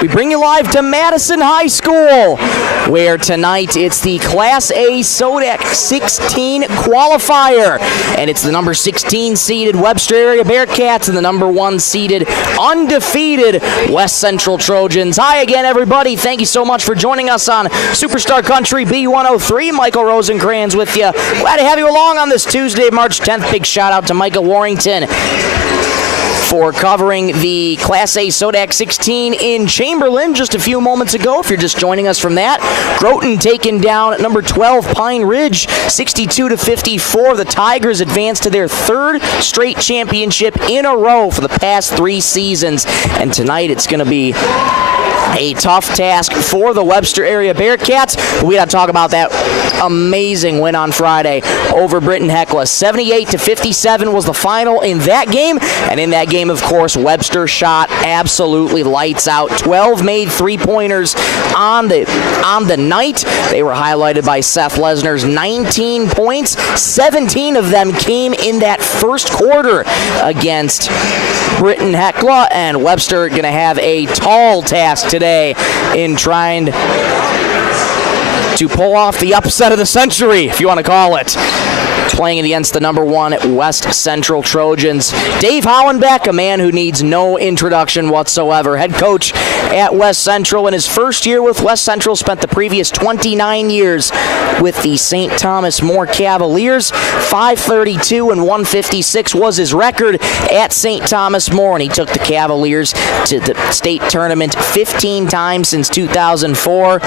We bring you live to Madison High School, where tonight it's the Class A SoDak 16 qualifier, and it's the number 16 seeded Webster area Bearcats and the number 1 seeded undefeated West Central Trojans. Hi again, everybody. Thank you so much for joining us on Superstar Country B103. Michael Rosencrans with you. Glad to have you along on this Tuesday, March 10th. Big shout out to Michael Warrington for covering the Class A SoDak 16 in Chamberlain just a few moments ago. If you're just joining us from that, Groton taking down number 12 Pine Ridge 62-54. The Tigers advance to their third straight championship in a row for the past 3 seasons, and tonight it's going to be a tough task for the Webster area Bearcats. We got to talk about that amazing win on Friday over Britton Hecla. 78-57 was the final in that game, and in that game, of course, Webster shot absolutely lights out. 12 made three-pointers on the night. They were highlighted by Seth Lesner's 19 points. 17 of them came in that first quarter against Britton Hecla, and Webster going to have a tall task today in trying to pull off the upset of the century, if you want to call it, playing against the number 1 West Central Trojans. Dave Hollenbeck, a man who needs no introduction whatsoever, head coach at West Central. In his first year with West Central, spent the previous 29 years with the St. Thomas More Cavaliers. 532 and 156 was his record at St. Thomas More, and he took the Cavaliers to the state tournament 15 times since 2004.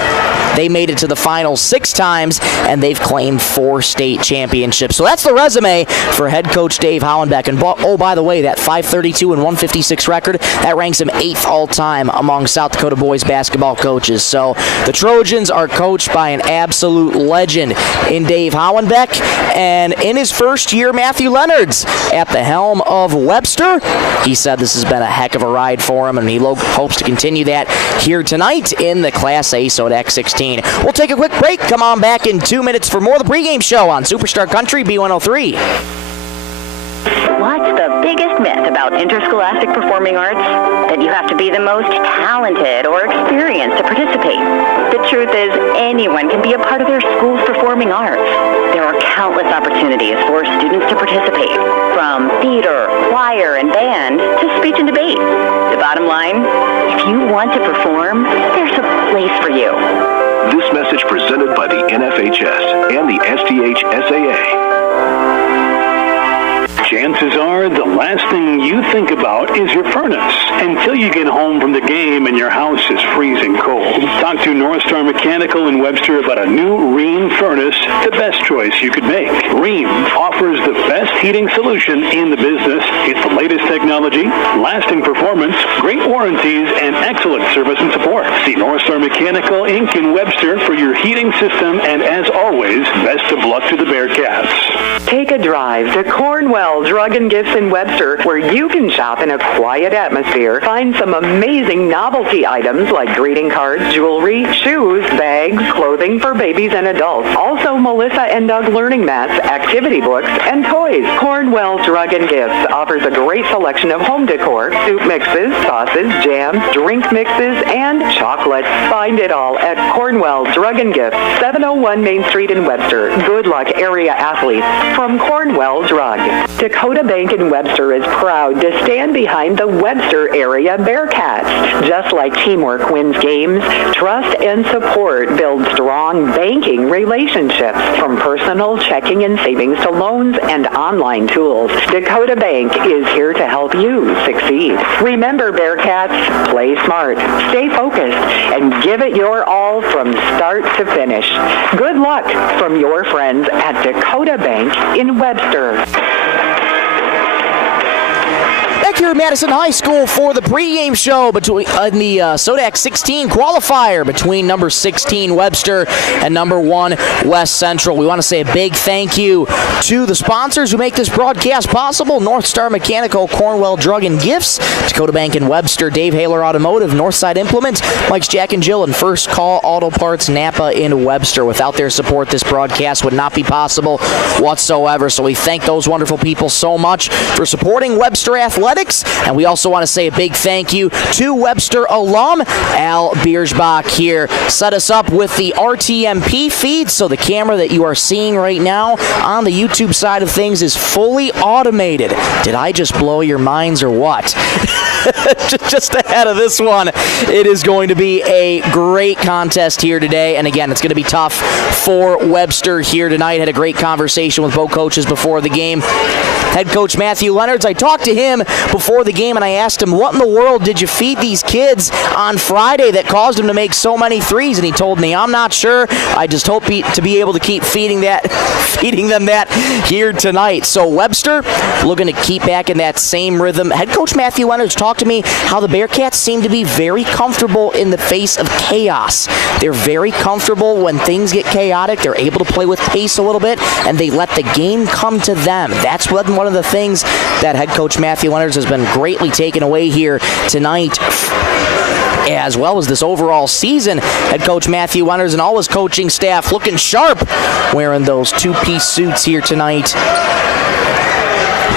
They made it to the finals 6 times, and they've claimed 4 state championships. So that's the resume for head coach Dave Hollenbeck. And oh, by the way, that 532 and 156 record, that ranks him 8th all-time among South Dakota boys basketball coaches. So the Trojans are coached by an absolute legend in Dave Hollenbeck. And in his first year, Matthew Leonard's at the helm of Webster. He said this has been a heck of a ride for him, and he hopes to continue that here tonight in the Class A SoDak 16. We'll take a quick break. Come on back in 2 minutes for more of the pregame show on Superstar Country B103. What's the biggest myth about interscholastic performing arts? That you have to be the most talented or experienced to participate. The truth is, anyone can be a part of their school's performing arts. There are countless opportunities for students to participate, from theater, choir, and band to speech and debate. The bottom line, if you want to perform, there's a place for you. This message presented by the NFHS and the SDHSAA. Chances are the last thing you think about is your furnace until you get home from the game and your house is freezing cold. Talk to North Star Mechanical in Webster about a new Rheem furnace, the best choice you could make. Rheem offers the best heating solution in the business. It's the latest technology, lasting performance, great warranties, and excellent service and support. See North Star Mechanical Inc. in Webster for your heating system, and as always, best of luck to the Bearcats. Take a drive to Cornwell Drug and Gifts in Webster, where you can shop in a quiet atmosphere, find some amazing novelty items like greeting cards, jewelry, shoes, bags, clothing for babies and adults. Also, Melissa and Doug learning mats, activity books, and toys. Cornwell Drug and Gifts offers a great selection of home decor, soup mixes, sauces, jams, drink mixes, and chocolates. Find it all at Cornwell Drug and Gifts, 701 Main Street in Webster. Good luck, area athletes from Cornwell Drug. Dakota Bank in Webster is proud to stand behind the Webster area Bearcats. Just like teamwork wins games, trust and support build strong banking relationships, from personal checking and savings to loans and online tools. Dakota Bank is here to help you succeed. Remember, Bearcats, play smart, stay focused, and give it your all from start to finish. Good luck from your friends at Dakota Bank in Webster. Back here at Madison High School for the pregame show between the SoDak 16 qualifier between number 16 Webster and number 1 West Central. We want to say a big thank you to the sponsors who make this broadcast possible: North Star Mechanical, Cornwell Drug and Gifts, Dakota Bank in Webster, Dave Haler Automotive, Northside Implement, Mike's Jack and Jill, and First Call Auto Parts Napa in Webster. Without their support, this broadcast would not be possible whatsoever. So we thank those wonderful people so much for supporting Webster Athletics us. And we also want to say a big thank you to Webster alum Al Biersbach here. Set us up with the RTMP feed, so the camera that you are seeing right now on the YouTube side of things is fully automated. Did I just blow your minds or what? Just ahead of this one, it is going to be a great contest here today. And again, it's going to be tough for Webster here tonight. Had a great conversation with both coaches before the game. Head coach Matthew Leonards, I talked to him before the game and I asked him, what in the world did you feed these kids on Friday that caused them to make so many threes? And he told me, I'm not sure. I just hope to be able to keep feeding them that here tonight. So Webster looking to keep back in that same rhythm. Head coach Matthew Leonards talked to me how the Bearcats seem to be very comfortable in the face of chaos. They're very comfortable when things get chaotic. They're able to play with pace a little bit, and they let the game come to them. That's one of the things that head coach Matthew Leonards has been greatly taken away here tonight, as well as this overall season. Head coach Matthew Leonards and all his coaching staff looking sharp, wearing those two-piece suits here tonight.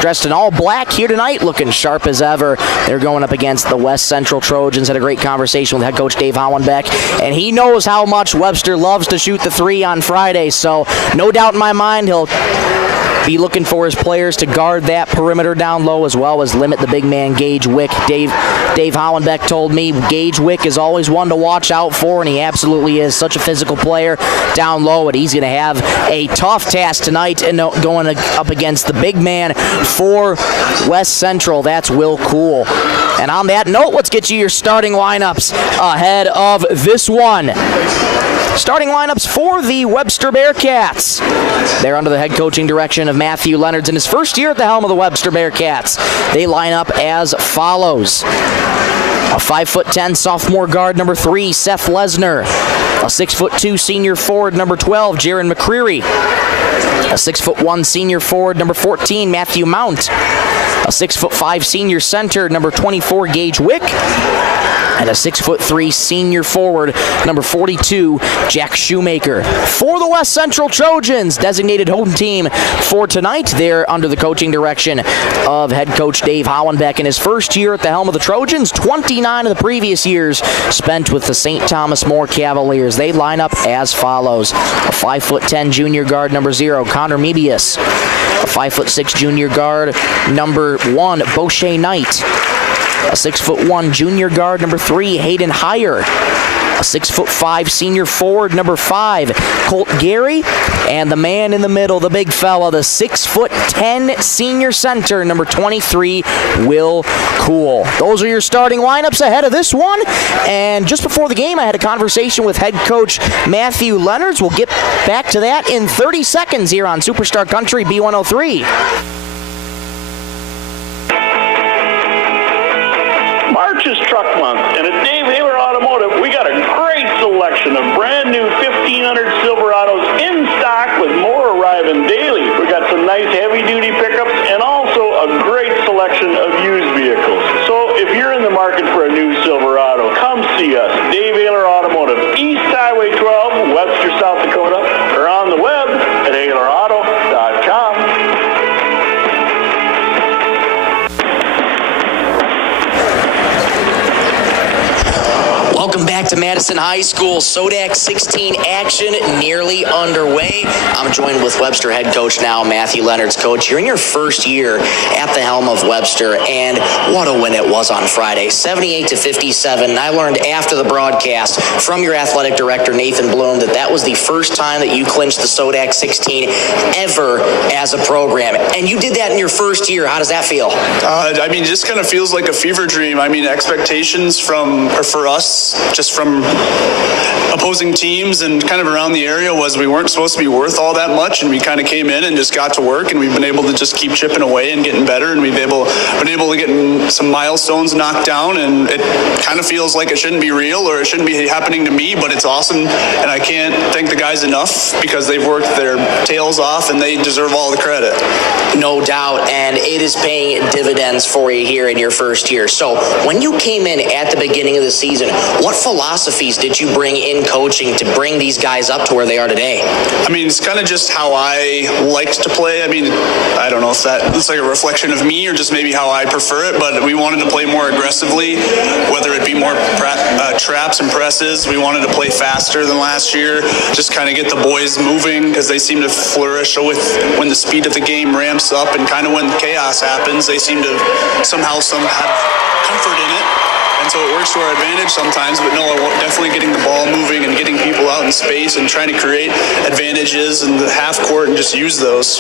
Dressed in all black here tonight, looking sharp as ever. They're going up against the West Central Trojans. Had a great conversation with head coach Dave Hollenbeck, and he knows how much Webster loves to shoot the three on Friday, so no doubt in my mind he'll be looking for his players to guard that perimeter down low, as well as limit the big man Gage Wick. Dave Hollenbeck told me Gage Wick is always one to watch out for, and he absolutely is. Such a physical player down low, and he's going to have a tough task tonight and going up against the big man for West Central. That's Will Cool. And on that note, let's get you your starting lineups ahead of this one. Starting lineups for the Webster Bearcats. They're under the head coaching direction of Matthew Leonards in his first year at the helm of the Webster Bearcats. They line up as follows. A 5'10" sophomore guard, number 3, Seth Lesner. A 6'2" senior forward, number 12, Jaron McCreary. A 6'1" senior forward, number 14, Matthew Mount. A 6'5" senior center, number 24, Gage Wick. And a 6'3" senior forward, number 42, Jack Shoemaker. For the West Central Trojans, designated home team for tonight, they're under the coaching direction of head coach Dave Hollenbeck. In his first year at the helm of the Trojans, 29 of the previous years spent with the St. Thomas More Cavaliers. They line up as follows. A 5'10" junior guard, number 0, Connor Mebius. A 5'6" junior guard, number 1, Boshe Knight. A 6'1" junior guard, number 3, Hayden Heyer. A 6'5" senior forward, number 5, Colt Gary. And the man in the middle, the big fella, the 6'10" senior center, number 23, Will Cool. Those are your starting lineups ahead of this one. And just before the game, I had a conversation with head coach Matthew Leonards. We'll get back to that in 30 seconds here on Superstar Country B103. March is truck month, and at Dave Haler Automotive, we got a great selection of brand new 1500 Silverados in stock, with more arriving daily. We got some nice heavy-duty pickups and also a great selection of used vehicles. So if you're in the market for a new Silverado, come see us. Dave Haler Automotive, East Highway 12, Webster, South Dakota, or on the web at HalerAuto.com. Welcome back to Madison High School. SoDak 16 action nearly underway. I'm joined with Webster head coach now, Matthew Leonards. Coach, you're in your first year at the helm of Webster, and what a win it was on Friday, 78-57. I learned after the broadcast from your athletic director, Nathan Bloom, that was the first time that you clinched the SoDak 16 ever as a program, and you did that in your first year. How does that feel? I mean, it just kind of feels like a fever dream. I mean, expectations for us, just from opposing teams and kind of around the area, was we weren't supposed to be worth all that much, and we kind of came in and just got to work, and we've been able to just keep chipping away and getting better, and we've been able to get some milestones knocked down, and it kind of feels like it shouldn't be real or it shouldn't be happening to me, but it's awesome, and I can't thank the guys enough because they've worked their tails off and they deserve all the credit. No doubt, and it is paying dividends for you here in your first year. So when you came in at the beginning of the season, what what philosophies did you bring in coaching to bring these guys up to where they are today? I mean, it's kind of just how I liked to play. I mean, I don't know if that looks like a reflection of me or just maybe how I prefer it, but we wanted to play more aggressively, whether it be more traps and presses. We wanted to play faster than last year, just kind of get the boys moving because they seem to flourish with when the speed of the game ramps up, and kind of when chaos happens, they seem to somehow have comfort in it. And so it works to our advantage sometimes, but no, definitely getting the ball moving and getting people out in space and trying to create advantages in the half court and just use those.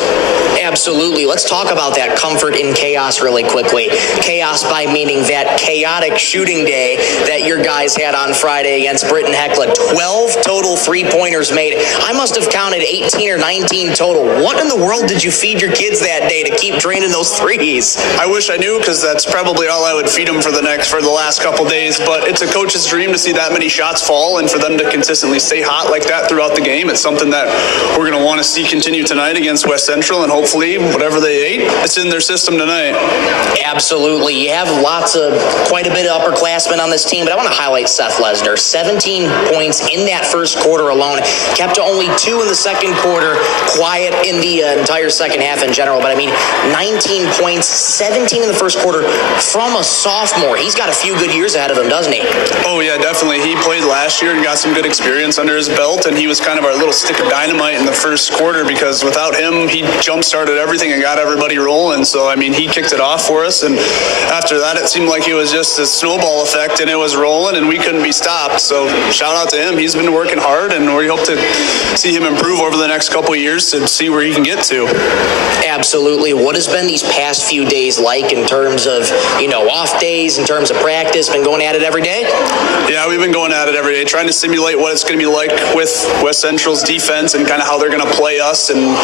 Absolutely. Let's talk about that comfort in chaos really quickly. Chaos by meaning that chaotic shooting day that your guys had on Friday against Britton Hecla. 12 total three-pointers made. I must have counted 18 or 19 total. What in the world did you feed your kids that day to keep draining those threes? I wish I knew, because that's probably all I would feed them for the last couple days, but it's a coach's dream to see that many shots fall and for them to consistently stay hot like that throughout the game. It's something that we're going to want to see continue tonight against West Central, and hopefully whatever they ate, it's in their system tonight. Absolutely. You have quite a bit of upperclassmen on this team, but I want to highlight Seth Lesner. 17 points in that first quarter alone, kept to only 2 in the second quarter, quiet in the entire second half in general, but I mean 19 points, 17 in the first quarter from a sophomore. He's got a few good years ahead of him, doesn't he? Oh yeah, definitely. He played last year and got some good experience under his belt, and he was kind of our little stick of dynamite in the first quarter, because without him, he jump-started everything and got everybody rolling. So, I mean, he kicked it off for us, and after that, it seemed like it was just a snowball effect, and it was rolling, and we couldn't be stopped. So, shout out to him. He's been working hard, and we hope to see him improve over the next couple of years to see where he can get to. Absolutely. What has been these past few days like in terms of, off days, in terms of practice? Been going at it every day? Yeah, we've been going at it every day, trying to simulate what it's going to be like with West Central's defense and kind of how they're going to play us and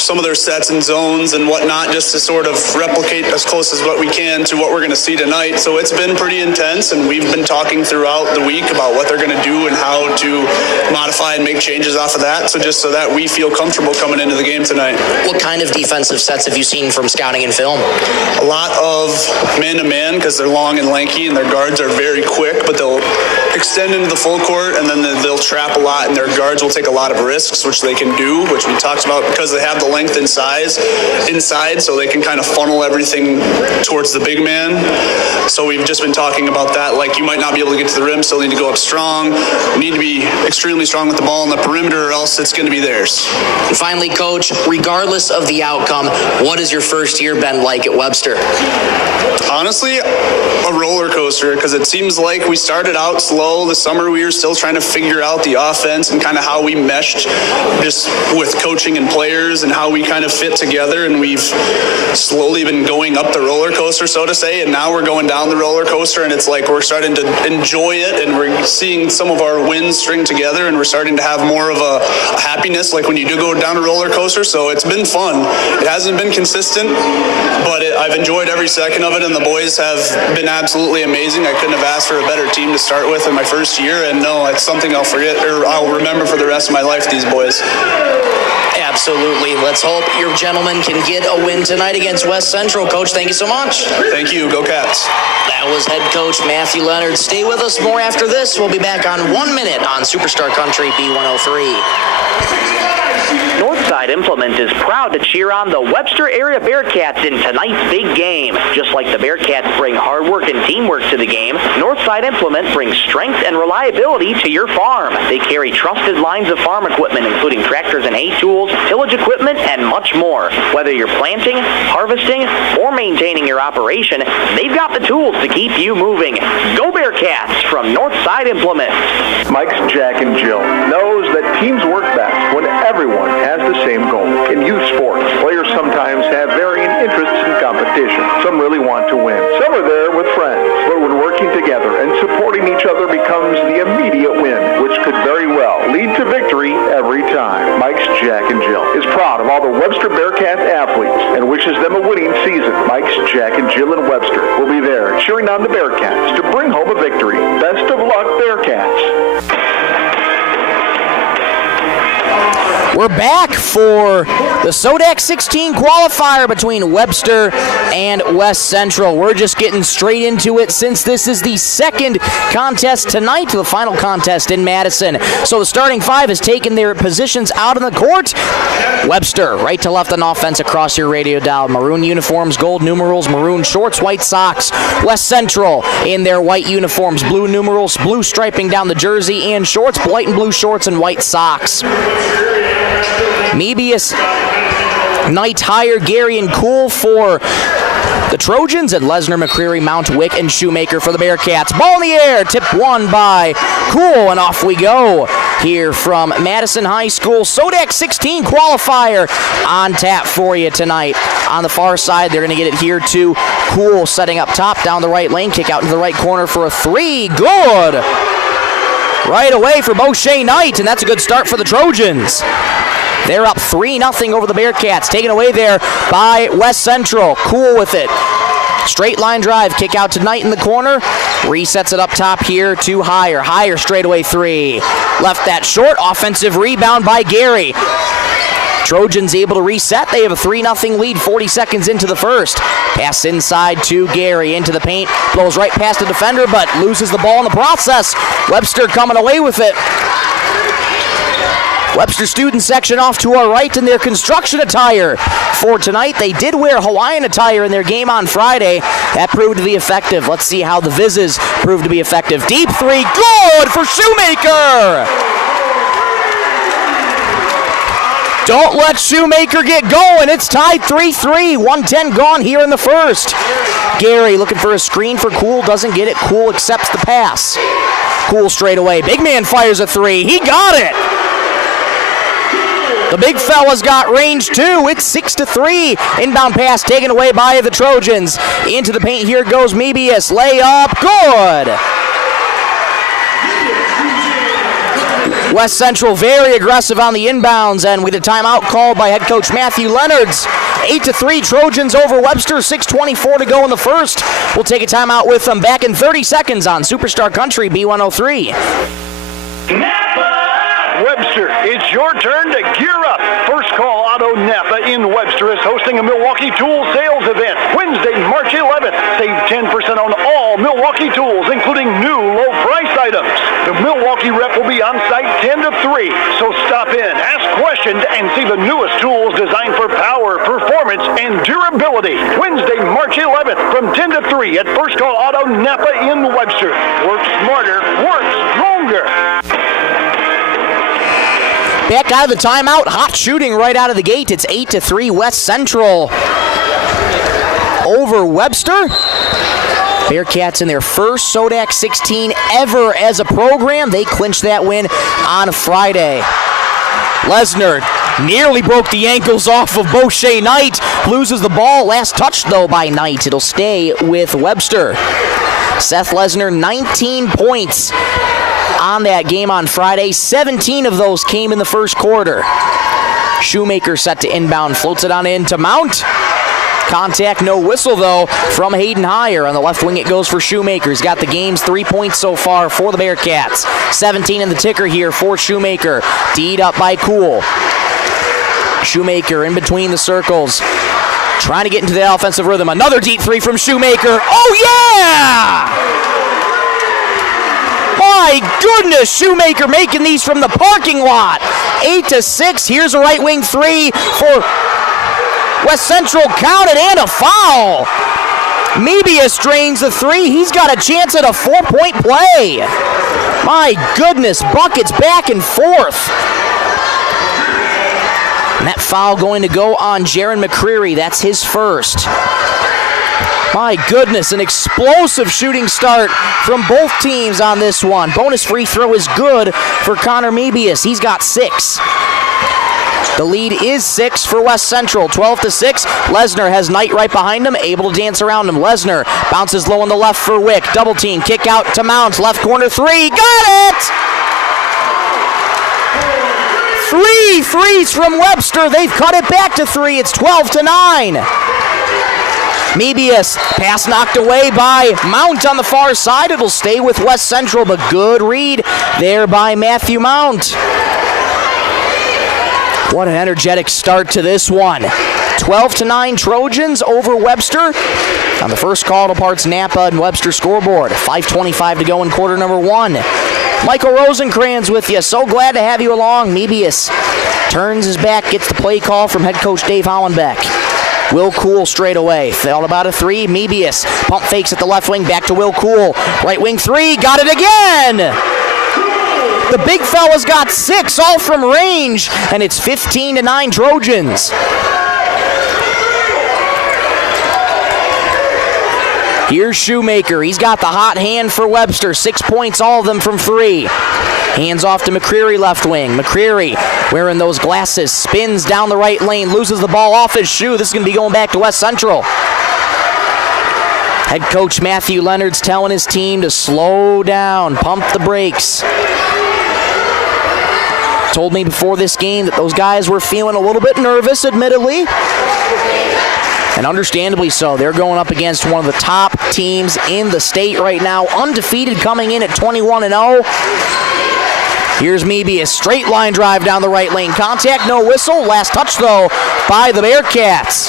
some of their sets and zones and whatnot, just to sort of replicate as close as what we can to what we're going to see tonight. So it's been pretty intense, and we've been talking throughout the week about what they're going to do and how to modify and make changes off of that, so just so that we feel comfortable coming into the game tonight. What kind of defensive sets have you seen from scouting and film? A lot of man-to-man, because they're long and lanky and their guards are very quick, but they'll extend into the full court, and then they'll trap a lot, and their guards will take a lot of risks, which they can do, which we talked about, because they have the length and size inside, so they can kind of funnel everything towards the big man. So we've just been talking about that, like you might not be able to get to the rim, still need to go up strong, you need to be extremely strong with the ball on the perimeter, or else it's going to be theirs. And finally, Coach, regardless of the outcome, what has your first year been like at Webster? Honestly, a roller coaster, because it seems like we started out slow. The summer we were still trying to figure out the offense and kind of how we meshed just with coaching and players and how we kind of fit together, and we've slowly been going up the roller coaster, so to say, and now we're going down the roller coaster, and it's like we're starting to enjoy it, and we're seeing some of our wins string together, and we're starting to have more of a happiness like when you do go down a roller coaster. So it's been fun. It hasn't been consistent, but I've enjoyed every second of it, and the boys have been absolutely amazing. I couldn't have asked for a better team to start with in my first year, and no, it's something I'll remember for the rest of my life, these boys. Absolutely. Let's hope your gentlemen can get a win tonight against West Central. Coach, thank you so much. Thank you. Go Cats. That was head coach Matthew Leonard. Stay with us more after this. We'll be back on 1 minute on Superstar Country B103. Northside Implement is proud to cheer on the Webster area Bearcats in tonight's big game. Just like the Bearcats bring hard work and teamwork to the game, Northside Implement brings strength and reliability to your farm. They carry trusted lines of farm equipment, including tractors and hay tools, tillage equipment, and much more. Whether you're planting, harvesting, or maintaining your operation, they've got the tools to keep you moving. Go Bearcats from Northside Implement. Mike's Jack and Jill knows that teams work best when everyone has the same goal. In youth sports, players sometimes have varying interests in competition. Some really want to win. Some are there with friends. But when working together and supporting each other becomes the immediate win, which could very well lead to victory every time. Mike's Jack and Jill is proud of all the Webster Bearcats athletes and wishes them a winning season. Mike's Jack and Jill in Webster will be there cheering on the Bearcats to bring home a victory. Best of luck, Bearcats. We're We're back for the SoDak 16 qualifier between Webster and West Central. We're just getting straight into it since this is the second contest tonight, the final contest in Madison. So the starting five has taken their positions out on the court. Webster, right to left on offense across your radio dial. Maroon uniforms, gold numerals, maroon shorts, white socks. West Central in their white uniforms, blue numerals, blue striping down the jersey and shorts, white and blue shorts and white socks. Mebius, Knight, Higher, Gary, and Cool for the Trojans, and Lesnar, McCreary, Mount, Wick, and Shoemaker for the Bearcats. Ball in the air, tipped one by Cool, and off we go here from Madison High School. SoDak 16 qualifier on tap for you tonight. On the far side, they're going to get it here to Cool, setting up top, down the right lane, kick out into the right corner for a three. Good! Right away for Beauchet Knight, and that's a good start for the Trojans. They're up 3-0 over the Bearcats. Taken away there by West Central. Cool with it. Straight line drive. Kick out to Knight in the corner. Resets it up top here to Higher. Higher straightaway three. Left that short. Offensive rebound by Gary. Trojans able to reset. They have a 3-0 lead 40 seconds into the first. Pass inside to Gary into the paint. Blows right past the defender, but loses the ball in the process. Webster coming away with it. Webster student section off to our right in their construction attire for tonight. They did wear Hawaiian attire in their game on Friday. That proved to be effective. Let's see how the Vizzes proved to be effective. Deep three, good for Shoemaker! Don't let Shoemaker get going. It's tied 3-3. 1:10 gone here in the first. Gary looking for a screen for Cool. Doesn't get it. Cool accepts the pass. Cool straight away. Big man fires a three. He got it. The big fella's got range too. It's 6-3. Inbound pass taken away by the Trojans. Into the paint. Here goes Mebius. Layup. Good. West Central very aggressive on the inbounds, and with a timeout called by head coach Matthew Leonards. 8-3 Trojans over Webster, 6:24 to go in the first. We'll take a timeout with them back in 30 seconds on Superstar Country B103. Webster, it's your turn to gear up. First Call Auto Napa in Webster is hosting a Milwaukee Tool Sales event Wednesday, March 11th. Save 10% on all Milwaukee tools, including new low-priced items. The Milwaukee rep will be on site 10 to 3, so stop in, ask questions, and see the newest tools designed for power, performance, and durability. Wednesday, March 11th from 10 to 3 at First Call Auto Napa in Webster. Work smarter, work stronger. Back out of the timeout. Hot shooting right out of the gate. It's 8-3 West Central over Webster. Bearcats in their first SoDak 16 ever as a program. They clinched that win on Friday. Lesnar nearly broke the ankles off of Beauchet Knight. Loses the ball. Last touch, though, by Knight. It'll stay with Webster. Seth Lesnar, 19 points on that game on Friday. 17 of those came in the first quarter. Shoemaker set to inbound. Floats it on in to Mount. Contact, no whistle, though, from Hayden Higher. On the left wing, it goes for Shoemaker. He's got the game's 3 points so far for the Bearcats. 17 in the ticker here for Shoemaker. D'd up by Cool. Shoemaker in between the circles. Trying to get into the offensive rhythm. Another deep three from Shoemaker. Oh, yeah! My goodness, Shoemaker making these from the parking lot. 8-6. Here's a right wing three for West Central. Counted and a foul. Mebius drains the three. He's got a chance at a 4-point play. My goodness, buckets back and forth. And that foul going to go on Jaron McCreary. That's his first. My goodness, an explosive shooting start from both teams on this one. Bonus free throw is good for Connor Mebius. He's got 6. The lead is 6 for West Central, 12-6. Lesnar has Knight right behind him, able to dance around him. Lesnar bounces low on the left for Wick. Double team, kick out to Mount. Left corner three, got it! 3 threes from Webster. They've cut it back to 3. It's 12-9. Mebius, pass knocked away by Mount on the far side. It'll stay with West Central, but good read there by Matthew Mount. What an energetic start to this one. 12-9 Trojans over Webster. On the first call, it parts Napa and Webster scoreboard. 5:25 to go in quarter number one. Michael Rosencrans with you. So glad to have you along. Mebius turns his back, gets the play call from head coach Dave Hollenbeck. Will Cool straight away. Thought about a three. Mebius pump fakes at the left wing. Back to Will Cool. Right wing three. Got it again. The big fella's got 6, all from range, and it's 15-9 Trojans. Here's Shoemaker. He's got the hot hand for Webster. 6 points, all of them from 3. Hands off to McCreary left wing. McCreary wearing those glasses. Spins down the right lane. Loses the ball off his shoe. This is going to be going back to West Central. Head coach Matthew Leonard's telling his team to slow down. Pump the brakes. Told me before this game that those guys were feeling a little bit nervous, admittedly. And understandably so. They're going up against one of the top teams in the state right now. Undefeated, coming in at 21-0. Here's Mebius. Straight line drive down the right lane. Contact, no whistle. Last touch, though, by the Bearcats.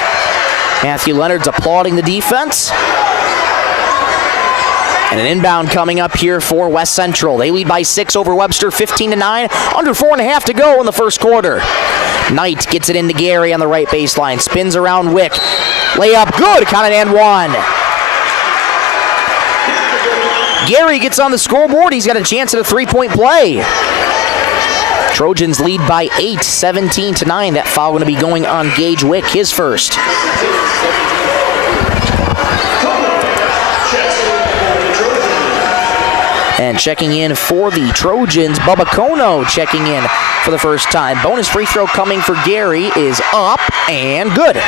Matthew Leonard's applauding the defense. And an inbound coming up here for West Central. They lead by 6 over Webster, 15-9. Under 4.5 to go in the first quarter. Knight gets it into Gary on the right baseline. Spins around Wick. Layup good. Count it and 1. Gary gets on the scoreboard. He's got a chance at a 3-point play. Trojans lead by 8, 17-9. That foul going to be going on Gage Wick, his first. And checking in for the Trojans, Bubba Kono checking in for the first time. Bonus free throw coming for Gary is up and good.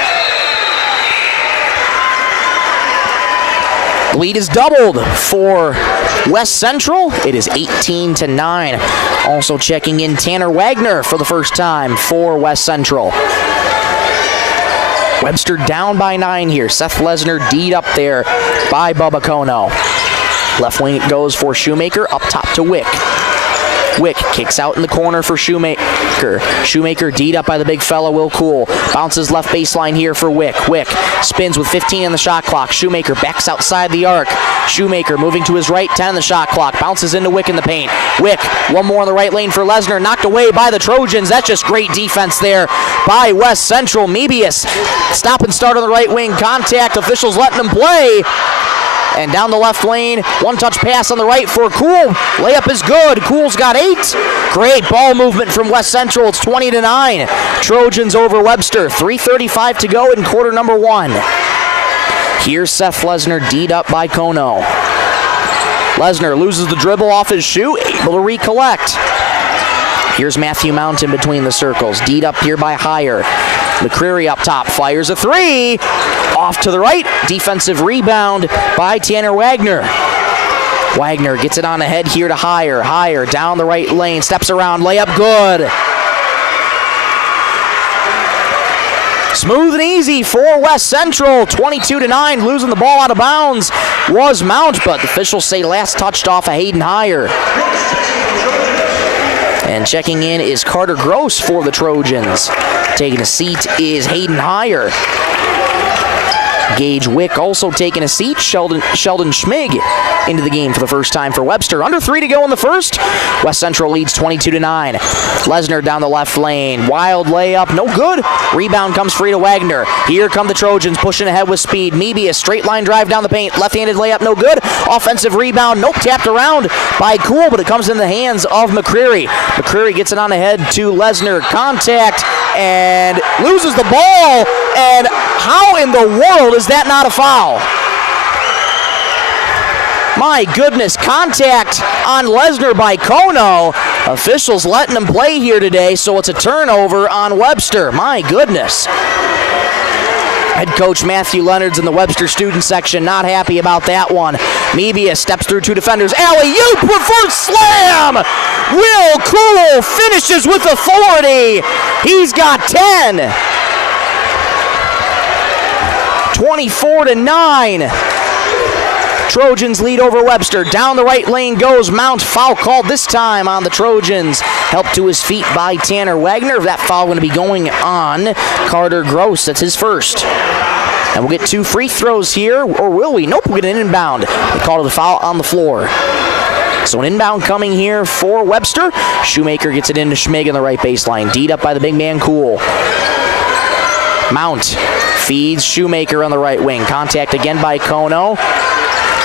Lead is doubled for West Central. It is 18-9. Also checking in Tanner Wagner for the first time for West Central. Webster down by 9 here. Seth Lesnar D'd up there by Bubba Kono. Left wing it goes for Shoemaker, up top to Wick. Wick kicks out in the corner for Shoemaker. Shoemaker D'd up by the big fella, Will Cool. Bounces left baseline here for Wick. Wick spins with 15 on the shot clock. Shoemaker backs outside the arc. Shoemaker moving to his right, 10 on the shot clock. Bounces into Wick in the paint. Wick, one more on the right lane for Lesnar. Knocked away by the Trojans. That's just great defense there by West Central. Mebius, stop and start on the right wing. Contact, officials letting him play. And down the left lane, one-touch pass on the right for Cool. Layup is good. Cool's got 8. Great ball movement from West Central. It's 20-9. Trojans over Webster. 3:35 to go in quarter number 1. Here's Seth Lesnar, D'd up by Kono. Lesnar loses the dribble off his shoe, able to recollect. Here's Matthew Mountain between the circles. D'd up here by Heyer. McCreary up top, fires a 3. Off to the right, defensive rebound by Tanner Wagner. Wagner gets it on ahead here to Heyer. Heyer down the right lane, steps around, layup good. Smooth and easy for West Central, 22-9. Losing the ball out of bounds was Mount, but the officials say last touched off of Hayden Heyer. And checking in is Carter Gross for the Trojans. Taking a seat is Hayden Heyer. Gage Wick also taking a seat. Sheldon Schmig into the game for the first time for Webster. Under 3 to go in the first. West Central leads 22-9. Lesnar down the left lane. Wild layup, no good. Rebound comes free to Wagner. Here come the Trojans pushing ahead with speed. Mebius, straight line drive down the paint. Left-handed layup, no good. Offensive rebound, nope, tapped around by Cool, but it comes in the hands of McCreary. McCreary gets it on ahead to Lesnar. Contact and loses the ball. And how in the world is that not a foul? My goodness, contact on Lesnar by Kono. Officials letting him play here today, so it's a turnover on Webster. My goodness. Head coach Matthew Leonard's in the Webster student section, not happy about that one. Mebius steps through 2 defenders. Alley-oop, reverse slam! Will Cool finishes with authority. He's got 10. 24-9. Trojans lead over Webster. Down the right lane goes Mount. Foul called this time on the Trojans. Helped to his feet by Tanner Wagner. That foul going to be going on Carter Gross. That's his first. And we'll get 2 free throws here, or will we? Nope, we'll get an inbound. They called it a foul on the floor. So an inbound coming here for Webster. Shoemaker gets it into Schmig on the right baseline. D'd up by the big man, Cool. Mount feeds Shoemaker on the right wing. Contact again by Kono.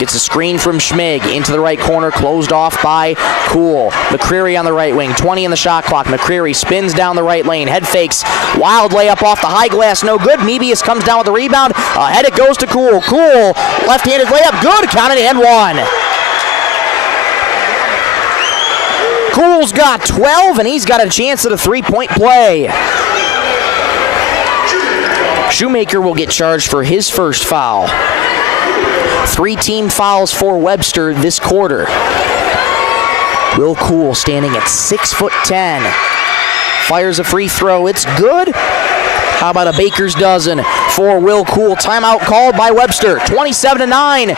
Gets a screen from Schmig into the right corner, closed off by Cool. McCreary on the right wing, 20 in the shot clock. McCreary spins down the right lane, head fakes, wild layup off the high glass, no good. Mebius comes down with the rebound. Ahead it goes to Cool. Cool, left-handed layup, good. Counted and one. Cool's got 12, and he's got a chance at a three-point play. Shoemaker will get charged for his first foul. 3 team fouls for Webster this quarter. Will Cool standing at 6'10". Fires a free throw. It's good. How about a baker's dozen for Will Cool? Timeout called by Webster. 27-9.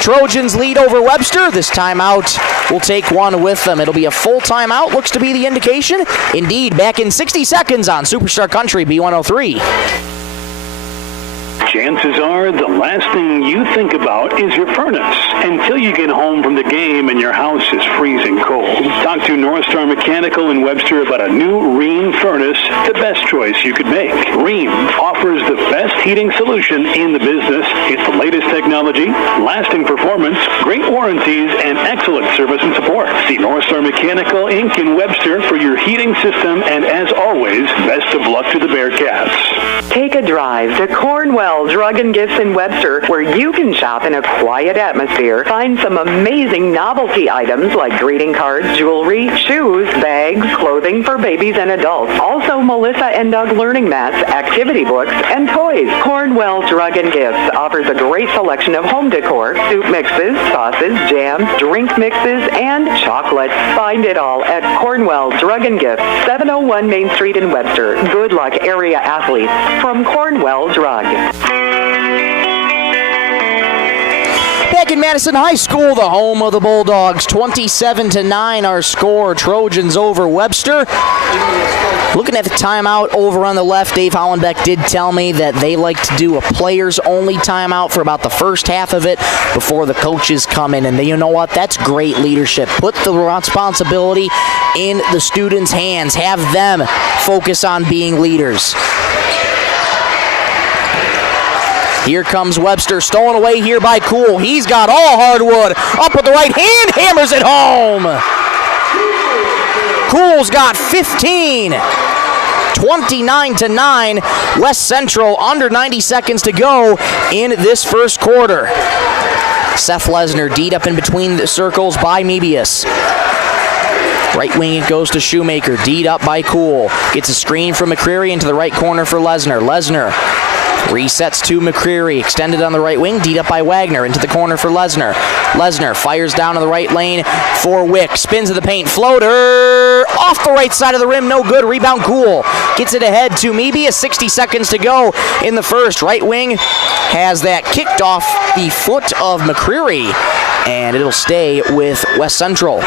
Trojans lead over Webster. This timeout will take one with them. It'll be a full timeout. Looks to be the indication. Indeed, back in 60 seconds on Superstar Country B103. Chances are the last thing you think about is your furnace until you get home from the game and your house is freezing cold. Talk to North Star Mechanical in Webster about a new Rheem furnace, the best choice you could make. Rheem offers the best heating solution in the business. It's the latest technology, lasting performance, great warranties, and excellent service and support. See North Star Mechanical Inc. in Webster for your heating system, and as always, best of luck to the Bearcats. Take a drive to Cornwell Drug and Gifts in Webster, where you can shop in a quiet atmosphere. Find some amazing novelty items like greeting cards, jewelry, shoes, bags, clothing for babies and adults. Also, Melissa and Doug learning mats, activity books, and toys. Cornwell Drug and Gifts offers a great selection of home decor, soup mixes, sauces, jams, drink mixes, and chocolates. Find it all at Cornwell Drug and Gifts, 701 Main Street in Webster. Good luck, area athletes from Cornwell Drug. Back in Madison High School, the home of the Bulldogs, 27-9 our score. Trojans over Webster. Looking at the timeout over on the left, Dave Hollenbeck did tell me that they like to do a players-only timeout for about the first half of it before the coaches come in. And you know what? That's great leadership. Put the responsibility in the students' hands. Have them focus on being leaders. Here comes Webster, stolen away here by Cool. He's got all hardwood. Up with the right hand, hammers it home. Cool's got 15. 29-9. West Central under 90 seconds to go in this first quarter. Seth Lesnar D'd up in between the circles by Mebius. Right wing it goes to Shoemaker. D'd up by Cool. Gets a screen from McCreary into the right corner for Lesnar. Lesnar resets to McCreary, extended on the right wing, D'd up by Wagner, into the corner for Lesnar. Lesnar fires down to the right lane for Wick, spins in the paint, floater, off the right side of the rim, no good, rebound Cool. Gets it ahead to Mebius, 60 seconds to go in the first. Right wing has that kicked off the foot of McCreary, and it'll stay with West Central.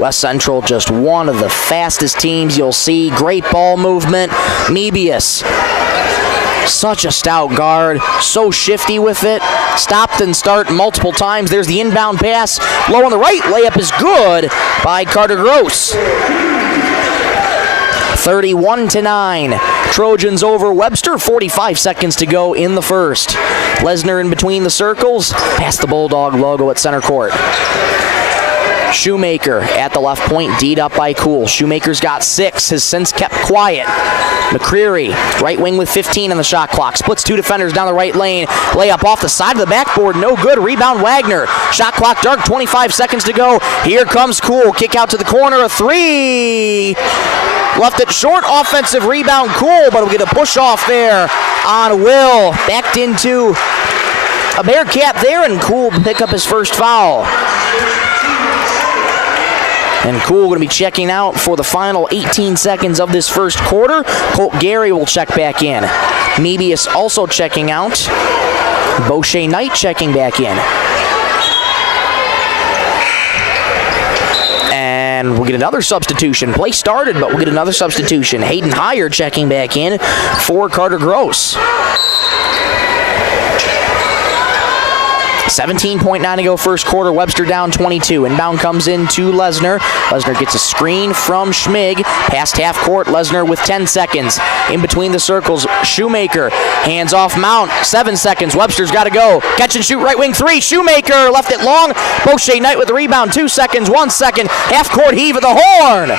West Central, just one of the fastest teams you'll see. Great ball movement. Mebius, such a stout guard, so shifty with it. Stopped and start multiple times. There's the inbound pass. Low on the right. Layup is good by Carter Gross. 31-9. Trojans over Webster. 45 seconds to go in the first. Lesnar in between the circles. Past the Bulldog logo at center court. Shoemaker at the left point, D'd up by Cool. Shoemaker's got 6, has since kept quiet. McCreary, right wing with 15 on the shot clock. Splits 2 defenders down the right lane. Layup off the side of the backboard, no good. Rebound Wagner. Shot clock dark, 25 seconds to go. Here comes Cool. Kick out to the corner, a 3. Left it short, offensive rebound Cool, but we'll get a push off there on Will. Backed into a Bearcat there, and Cool pick up his first foul. And Cool going to be checking out for the final 18 seconds of this first quarter. Colt Gary will check back in. Mebius also checking out. Beauchet Knight checking back in. And we'll get another substitution. Play started, but we'll get another substitution. Hayden Heyer checking back in for Carter Gross. 17.9 to go first quarter. Webster down 22. Inbound comes in to Lesnar. Lesnar gets a screen from Schmig. Past half court. Lesnar with 10 seconds. In between the circles. Shoemaker. Hands off Mount. 7 seconds. Webster's got to go. Catch and shoot right wing three. Shoemaker left it long. Beauchet Knight with the rebound. 2 seconds. 1 second. Half court heave of the horn.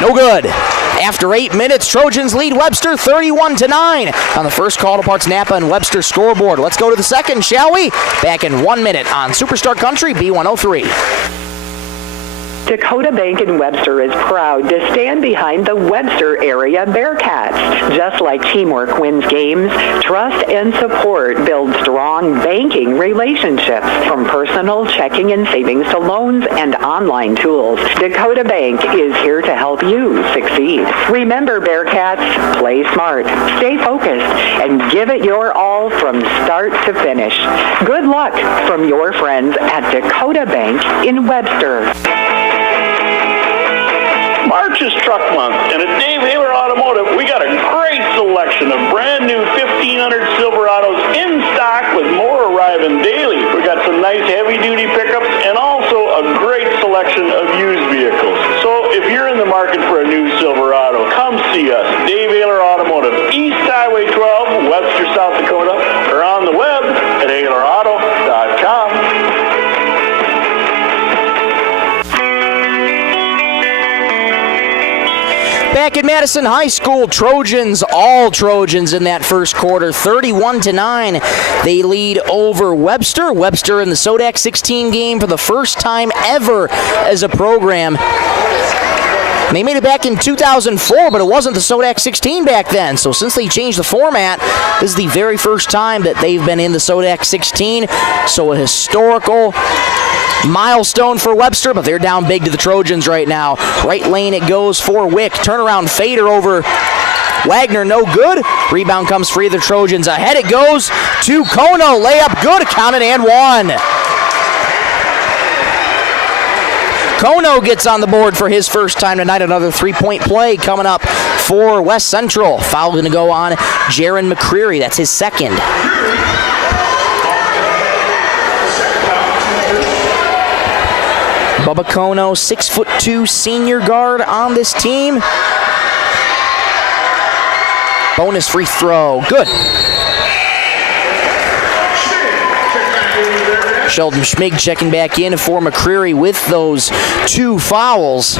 No good. After 8 minutes, Trojans lead Webster 31-9 on the first Call to Parts Napa and Webster scoreboard. Let's go to the second, shall we? Back in 1 minute on Superstar Country B103. Dakota Bank in Webster is proud to stand behind the Webster area Bearcats. Just like teamwork wins games, trust and support build strong banking relationships. From personal checking and savings to loans and online tools, Dakota Bank is here to help you succeed. Remember, Bearcats, play smart, stay focused, and give it your all from start to finish. Good luck from your friends at Dakota Bank in Webster. March is Truck Month, and at Dave Haler Automotive, we got a great selection of brand new 1500 Silverados in stock with more arriving daily. We got some nice heavy-duty pickups and also a great selection of used vehicles. So if you're in the market for a new Silverado, come see us. Dave Haler Automotive, East Highway 12, Webster, South Dakota, or on the web at HalerAuto.com. Back at Madison High School, Trojans, all Trojans in that first quarter, 31-9. They lead over Webster. Webster in the SoDak 16 game for the first time ever as a program. They made it back in 2004, but it wasn't the SoDak 16 back then. So since they changed the format, this is the very first time that they've been in the SoDak 16. So a historical milestone for Webster, but they're down big to the Trojans right now. Right lane it goes for Wick. Turnaround fader over Wagner, no good. Rebound comes free to the Trojans. Ahead it goes to Kono. Layup good, counted and one. Kono gets on the board for his first time tonight. Another three-point play coming up for West Central. Foul going to go on Jaron McCreary. That's his second. Bubba Kono, 6'2" senior guard on this team. Bonus free throw, good. Sheldon Schmig checking back in for McCreary with those 2 fouls.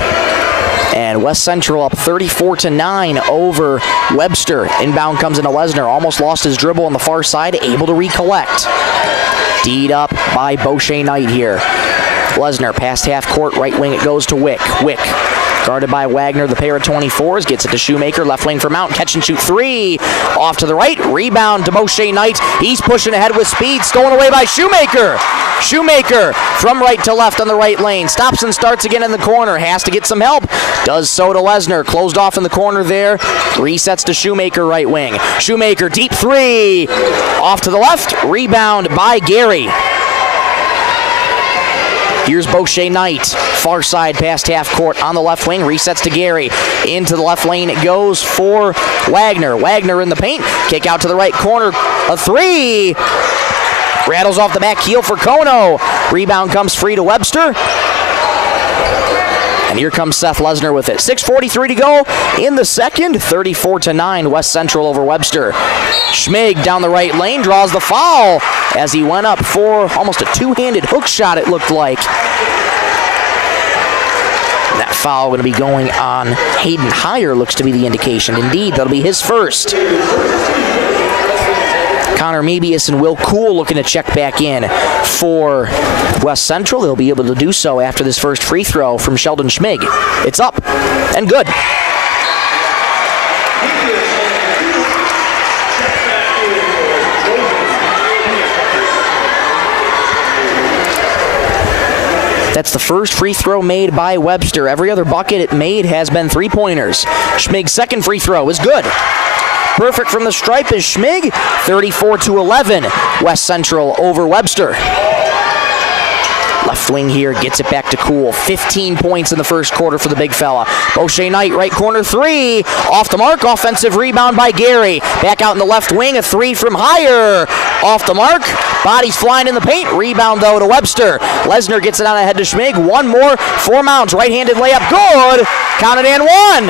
And West Central up 34-9 over Webster. Inbound comes into Lesnar. Almost lost his dribble on the far side, able to recollect. D'd up by Beauchet Knight here. Lesnar past half court, right wing it goes to Wick. Wick guarded by Wagner, the pair of 24s, gets it to Shoemaker, left lane for Mount, catch and shoot 3, off to the right, rebound to Beauchet Knight, he's pushing ahead with speed, stolen away by Shoemaker. Shoemaker from right to left on the right lane, stops and starts again in the corner, has to get some help, does so to Lesnar, closed off in the corner there, resets to Shoemaker right wing. Shoemaker, deep 3, off to the left, rebound by Gary. Here's Beauchet Knight, far side past half court on the left wing, resets to Gary. Into the left lane it goes for Wagner. Wagner in the paint, kick out to the right corner, a 3. Rattles off the back heel for Kono. Rebound comes free to Webster. And here comes Seth Lesnar with it. 6:43 to go in the second, 34-9, West Central over Webster. Schmig down the right lane, draws the foul as he went up for almost a two-handed hook shot, it looked like. That foul going to be going on Hayden Heyer, looks to be the indication. Indeed, that'll be his first. Connor Mebius and Will Kuhl looking to check back in for West Central. They'll be able to do so after this first free throw from Sheldon Schmig. It's up and good. That's the first free throw made by Webster. Every other bucket it made has been three-pointers. Schmig's second free throw is good. perfect from the stripe is Schmig. 34-11. West Central over Webster. Left wing here gets it back to Cool. 15 points in the first quarter for the big fella. O'Shea Knight, right corner three. Off the mark, offensive rebound by Gary. Back out in the left wing, a three from Higher. Off the mark, bodies flying in the paint. Rebound though to Webster. Lesnar gets it on ahead to Schmig. One more for Mounds. Right-handed layup, good. Counted and one.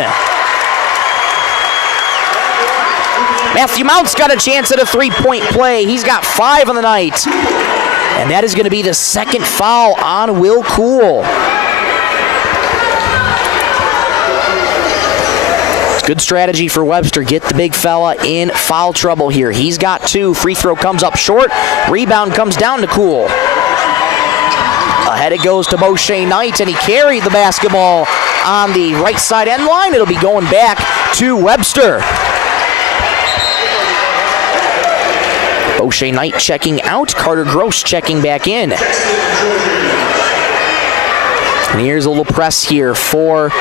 Matthew Mounts got a chance at a three-point play. He's got 5 on the night. And that is going to be the second foul on Will Cool. It's good strategy for Webster. Get the big fella in foul trouble here. He's got 2. Free throw comes up short. Rebound comes down to Cool. Ahead it goes to O'Shea Knight, and he carried the basketball on the right side end line. It'll be going back to Webster. O'Shea Knight checking out. Carter Gross checking back in. And here's a little press here for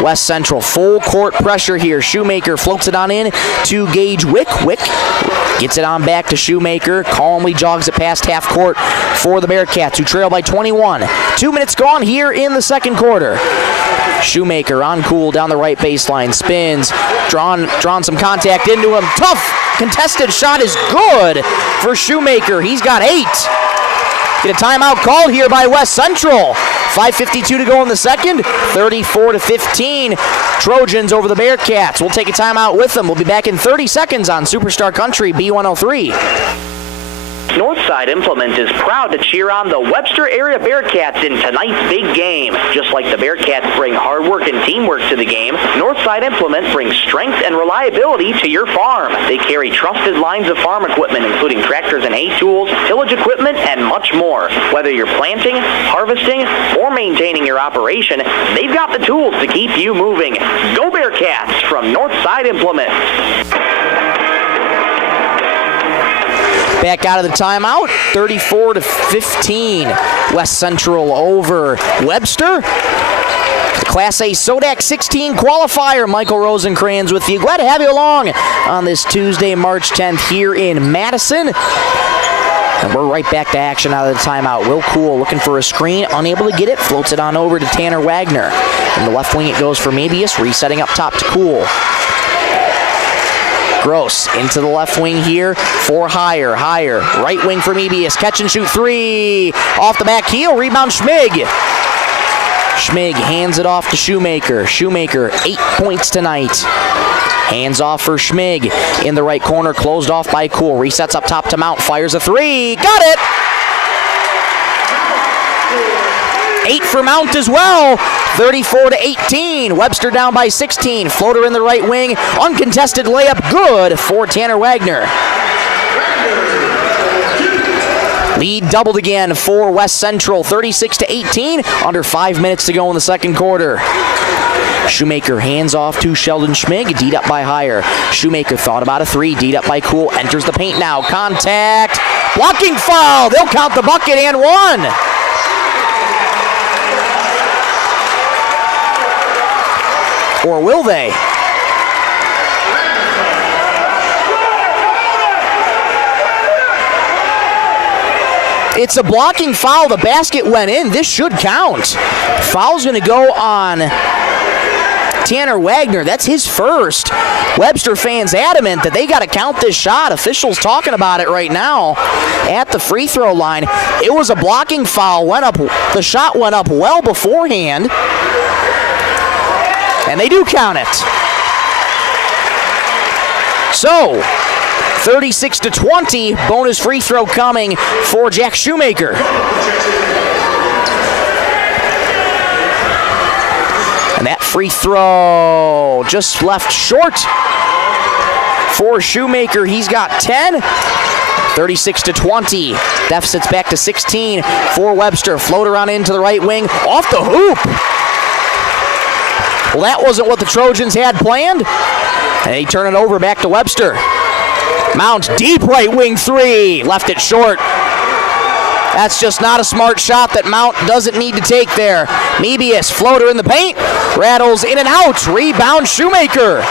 West Central. Full court pressure here. Shoemaker floats it on in to Gage Wick. Wick gets it on back to Shoemaker. Calmly jogs it past half court for the Bearcats, who trail by 21. 2 minutes gone here in the second quarter. Shoemaker on Cool down the right baseline. Spins. Drawn some contact into him. Tough contested shot is good for Shoemaker. He's got 8. Get a timeout called here by West Central. 5:52 to go in the second. 34-15. Trojans over the Bearcats. We'll take a timeout with them. We'll be back in 30 seconds on Superstar Country B103. Northside Implement is proud to cheer on the Webster area Bearcats in tonight's big game. Just like the Bearcats bring hard work and teamwork to the game, Northside Implement brings strength and reliability to your farm. They carry trusted lines of farm equipment, including tractors and hay tools, tillage equipment, and much more. Whether you're planting, harvesting, or maintaining your operation, they've got the tools to keep you moving. Go Bearcats from Northside Implement. Back out of the timeout, 34-15. West Central over Webster. The Class A SoDak 16 qualifier. Michael Rosencrans with you. Glad to have you along on this Tuesday, March 10th here in Madison. And we're right back to action out of the timeout. Will Cool looking for a screen, unable to get it, floats it on over to Tanner Wagner. In the left wing it goes for Mabius, resetting up top to Cool. Gross into the left wing here for Higher. Right wing for Mebius. Catch and shoot 3. Off the back heel. Rebound Schmig. Schmig hands it off to Shoemaker. Shoemaker 8 points tonight. Hands off for Schmig in the right corner. Closed off by Cool. Resets up top to Mount. Fires a 3. Got it! 8 for Mount as well. 34-18. Webster down by 16. Floater in the right wing. Uncontested layup good for Tanner Wagner. Lead doubled again for West Central. 36-18. Under 5 minutes to go in the second quarter. Shoemaker hands off to Sheldon Schmig. D'd up by Higher. Shoemaker thought about a 3. D'd up by Cool. Enters the paint now. Contact. Blocking foul. They'll count the bucket and 1. Or will they? It's a blocking foul. The basket went in. This should count. Foul's going to go on Tanner Wagner. That's his first. Webster fans adamant that they got to count this shot. Officials talking about it right now at the free throw line. It was a blocking foul. The shot went up well beforehand. And they do count it. So, 36-20, bonus free throw coming for Jack Shoemaker. And that free throw just left short for Shoemaker. He's got 10. 36-20. Deficit's back to 16 for Webster. Floater on into the right wing. Off the hoop. Well, that wasn't what the Trojans had planned. And they turn it over back to Webster. Mount, deep right wing 3. Left it short. That's just not a smart shot that Mount doesn't need to take there. Mebius, floater in the paint. Rattles in and out. Rebound Shoemaker.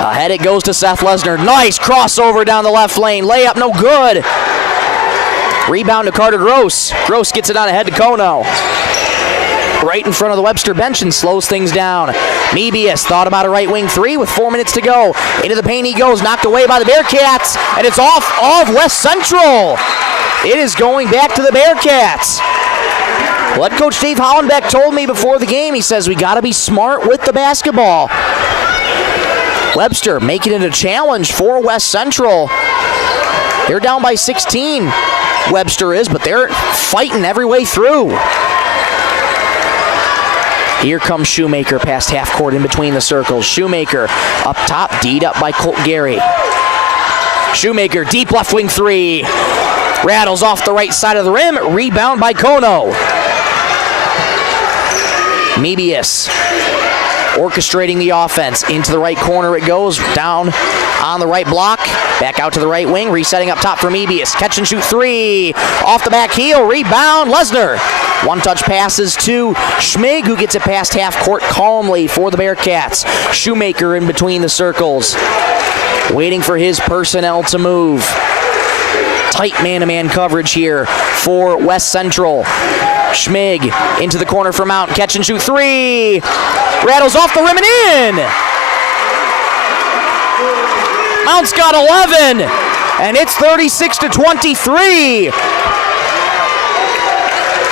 Ahead it goes to Seth Lesnar. Nice crossover down the left lane. Layup no good. Rebound to Carter Gross. Gross gets it on ahead to Kono. Right in front of the Webster bench and slows things down. Mebius thought about a right wing three with 4 minutes to go. Into the paint he goes, knocked away by the Bearcats, and it's off of West Central. It is going back to the Bearcats. What Coach Dave Hollenbeck told me before the game, he says we got to be smart with the basketball. Webster making it a challenge for West Central. They're down by 16, Webster is, but they're fighting every way through. Here comes Shoemaker past half court in between the circles. Shoemaker up top, D'd up by Colt Gary. Shoemaker, deep left wing three. Rattles off the right side of the rim. Rebound by Kono. Mebius orchestrating the offense. Into the right corner it goes. Down on the right block. Back out to the right wing. Resetting up top for Mebius. Catch and shoot three. Off the back heel. Rebound. Lesnar. One-touch passes to Schmig, who gets it past half court calmly for the Bearcats. Shoemaker in between the circles. Waiting for his personnel to move. Tight man-to-man coverage here for West Central. Schmig into the corner for Mount. Catch and shoot three. Rattles off the rim and in. Mount's got 11. And it's 36-23.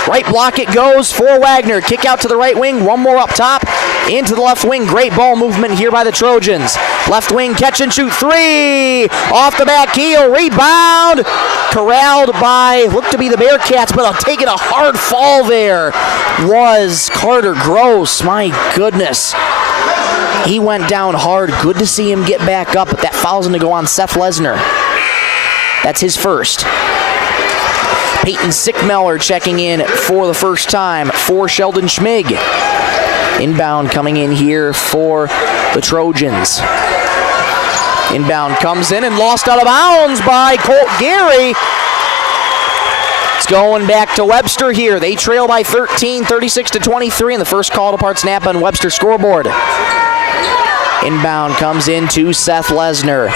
Right block it goes for Wagner. Kick out to the right wing. One more up top. Into the left wing. Great ball movement here by the Trojans. Left wing catch and shoot three. Off the back heel. Rebound. Corralled by, looked to be the Bearcats, but I'll take it a hard fall there. Was Carter Gross. My goodness. He went down hard. Good to see him get back up, but that foul's going to go on Seth Lesnar. That's his first. Peyton Sickmeller checking in for the first time for Sheldon Schmig. Inbound coming in here for the Trojans. Inbound comes in and lost out of bounds by Colt Gary. It's going back to Webster here. They trail by 13, 36-23 in the first called apart snap on Webster scoreboard. Inbound comes into Seth Lesnar.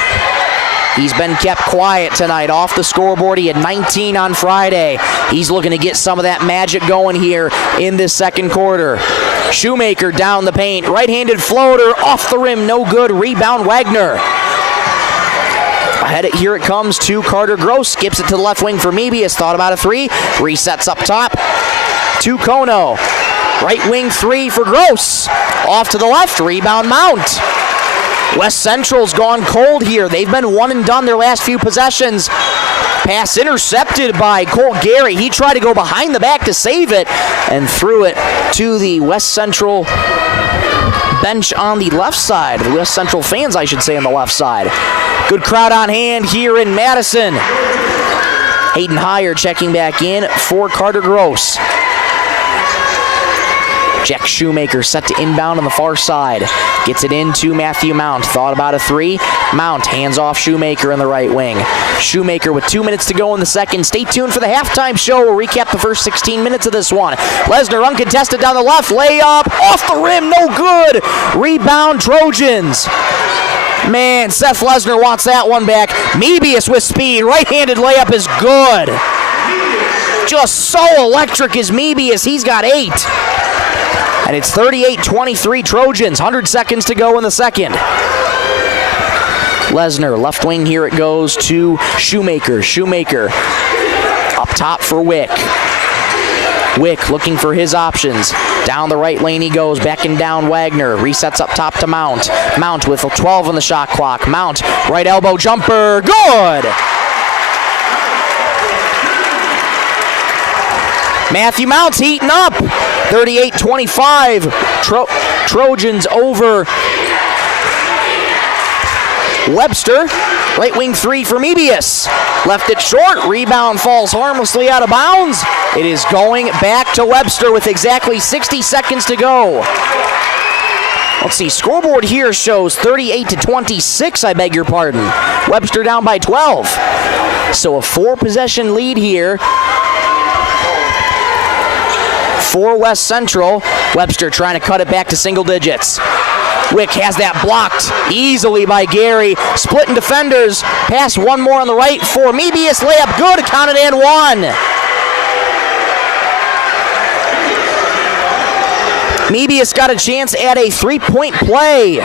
He's been kept quiet tonight off the scoreboard. He had 19 on Friday. He's looking to get some of that magic going here in this second quarter. Shoemaker down the paint. Right-handed floater off the rim. No good. Rebound Wagner. Ahead here it comes to Carter Gross. Skips it to the left wing for Mebius. Thought about a three. Resets up top to Kono. Right wing three for Gross. Off to the left. Rebound Mount. West Central's gone cold here. They've been one and done their last few possessions. Pass intercepted by Colt Gary. He tried to go behind the back to save it and threw it to the West Central bench on the left side. The West Central fans, I should say, on the left side. Good crowd on hand here in Madison. Hayden Heyer checking back in for Carter Gross. Jack Shoemaker set to inbound on the far side. Gets it into Matthew Mount. Thought about a three. Mount hands off Shoemaker in the right wing. Shoemaker with 2 minutes to go in the second. Stay tuned for the halftime show. We'll recap the first 16 minutes of this one. Lesnar uncontested down the left. Layup off the rim. No good. Rebound Trojans. Man, Seth Lesnar wants that one back. Mebius with speed. Right-handed layup is good. Just so electric is Mebius. He's got 8. And it's 38-23 Trojans. 100 seconds to go in the second. Lesnar, left wing, here it goes to Shoemaker. Shoemaker up top for Wick. Wick looking for his options. Down the right lane he goes, backing down Wagner. Resets up top to Mount. Mount with 12 on the shot clock. Mount, right elbow jumper, good! Matthew Mount's heating up. 38-25. Trojans over Webster. Right wing three for Mebius. Left it short. Rebound falls harmlessly out of bounds. It is going back to Webster with exactly 60 seconds to go. Let's see. Scoreboard here shows 38-26, I beg your pardon. Webster down by 12. So a 4-possession lead here for West Central. Webster trying to cut it back to single digits. Wick has that blocked easily by Gary. Splitting defenders. Pass one more on the right for Mebius. Layup good. Counted and one. Mebius got a chance at a three-point play.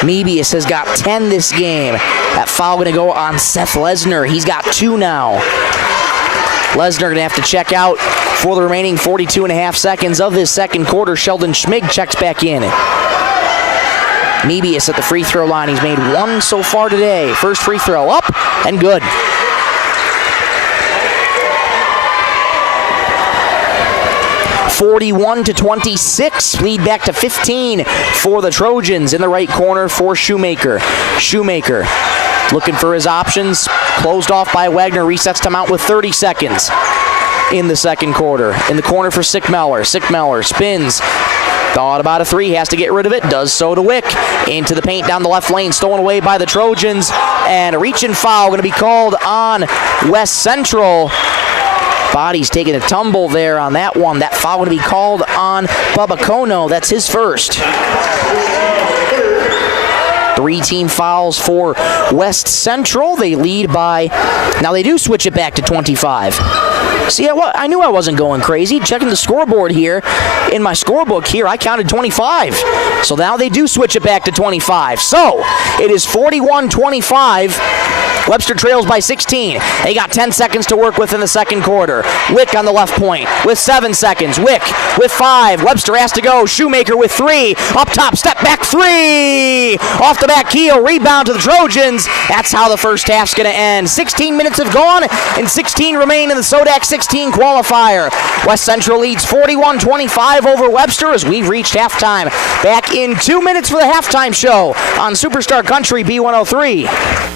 Mebius has got 10 this game. That foul going to go on Seth Lesner. He's got 2 now. Lesner going to have to check out for the remaining 42 and a half seconds of this second quarter. Sheldon Schmig checks back in. Mebius at the free throw line. He's made 1 so far today. First free throw up and good. (41-26), lead back to 15 for the Trojans. In the right corner for Shoemaker. Shoemaker looking for his options. Closed off by Wagner. Resets timeout with 30 seconds in the second quarter. In the corner for Sickmeller. Sickmeller spins. Thought about a three. Has to get rid of it. Does so to Wick. Into the paint down the left lane. Stolen away by the Trojans. And a reach and foul going to be called on West Central. Body's taking a tumble there on that one. That foul going to be called on Bubba Kono. That's his first. 3 team fouls for West Central. They lead by, now they do switch it back to 25. See, I knew I wasn't going crazy. Checking the scoreboard here, in my scorebook here, I counted 25. So now they do switch it back to 25. So it is 41-25. Webster trails by 16. They got 10 seconds to work with in the second quarter. Wick on the left point with 7 seconds. Wick with 5. Webster has to go. Shoemaker with 3. Up top, step back 3. Off the back heel, rebound to the Trojans. That's how the first half's going to end. 16 minutes have gone and 16 remain in the SoDak 16 qualifier. West Central leads 41-25 over Webster as we've reached halftime. Back in 2 minutes for the halftime show on Superstar Country B103.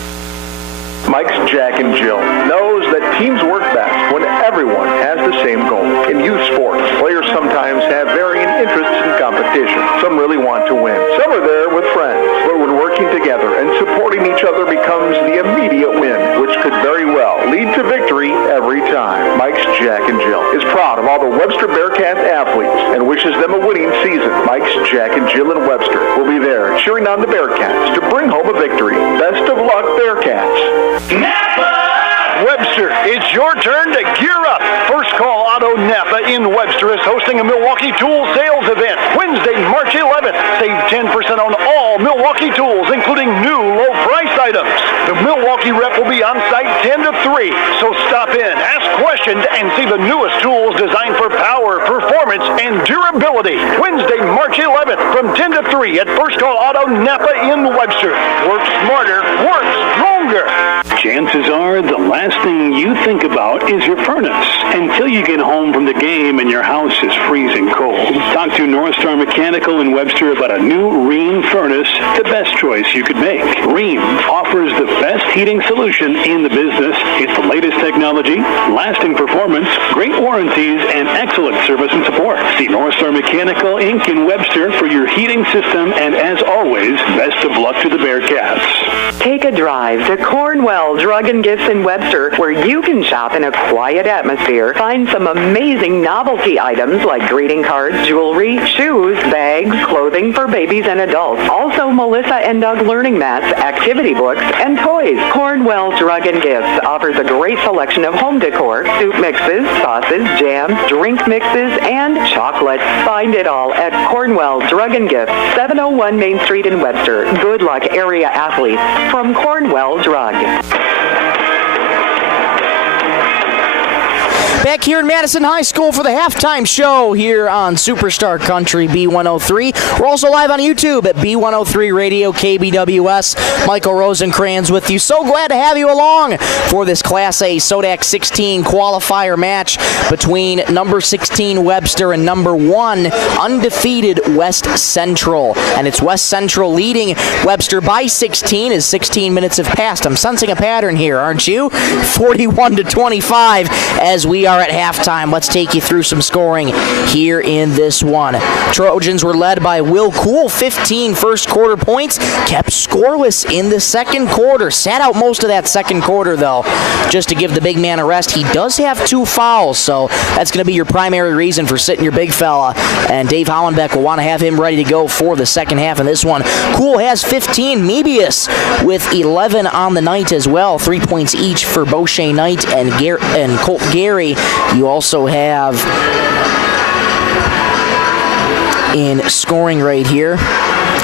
Mike's Jack and Jill knows that teams work best when everyone has the same goal. In youth sports, players sometimes have varying interests in competition. Some really want to win. Some are there with friends. But when working together and supporting each other becomes the immediate win, which could very well lead to victory every time. Mike's Jack and Jill is proud of all the Webster Bearcats athletes and wishes them a winning season. Mike's Jack and Jill in Webster will be there cheering on the Bearcats to bring home a victory. Best of luck, Bearcats. Napa! Webster, it's your turn to gear up. First Call Auto Napa in Webster is hosting a Milwaukee Tool Sales event Wednesday, March 11th. Save 10% on all Milwaukee tools, including new low-price items. The Milwaukee rep will be on site 10 to 3, so stop in, ask questions, and see the newest tools designed for power, performance, and durability. Wednesday, March 11th from 10 to 3 at First Call Auto Napa in Webster. Work smarter, work stronger. Chances are the last thing you think about is your furnace until you get home from the game and your house is freezing cold. Talk to North Star Mechanical in Webster about a new Rheem furnace, the best choice you could make. Rheem offers the best heating solution in the business. It's the latest technology, lasting performance, great warranties, and excellent service and support. See North Star Mechanical Inc. in Webster for your heating system, and as always, best of luck to the Bearcats. Take a drive to Cornwell Drug and Gifts in Webster, where you can shop in a quiet atmosphere. Find some amazing novelty items like greeting cards, jewelry, shoes, bags, clothing for babies and adults. Also, Melissa and Doug learning mats, activity books, and toys. Cornwell Drug and Gifts offers a great selection of home decor, soup mixes, sauces, jams, drink mixes, and chocolates. Find it all at Cornwell Drug and Gifts, 701 Main Street in Webster. Good luck, area athletes from Cornwell Drug. Back here in Madison High School for the halftime show here on Superstar Country B103. We're also live on YouTube at B103 Radio KBWS. Michael Rosencrans with you. So glad to have you along for this Class A SoDak 16 qualifier match between number 16 Webster and number 1 undefeated West Central. And it's West Central leading Webster by 16 as 16 minutes have passed. I'm sensing a pattern here, aren't you? 41-25 as we are are at halftime. Let's take you through some scoring here in this one. Trojans were led by Will Cool, 15 first quarter points, kept scoreless in the second quarter. Sat out most of that second quarter, though, just to give the big man a rest. He does have 2 fouls, so that's going to be your primary reason for sitting your big fella, and Dave Hollenbeck will want to have him ready to go for the second half of this one. Cool has 15. Mebius with 11 on the night as well. 3 points each for Beauchesne Knight and Colt Gary. You also have in scoring right here.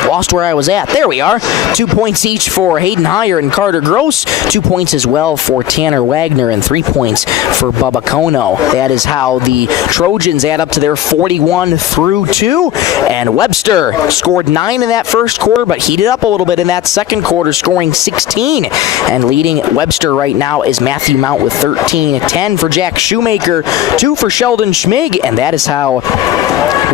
Lost where I was at. There we are. 2 points each for Hayden Heyer and Carter Gross. 2 points as well for Tanner Wagner and 3 points for Bubba Kono. That is how the Trojans add up to their 41-2. And Webster scored 9 in that first quarter, but heated up a little bit in that second quarter, scoring 16. And leading Webster right now is Matthew Mount with 13. 10 for Jack Shoemaker, 2 for Sheldon Schmig, and that is how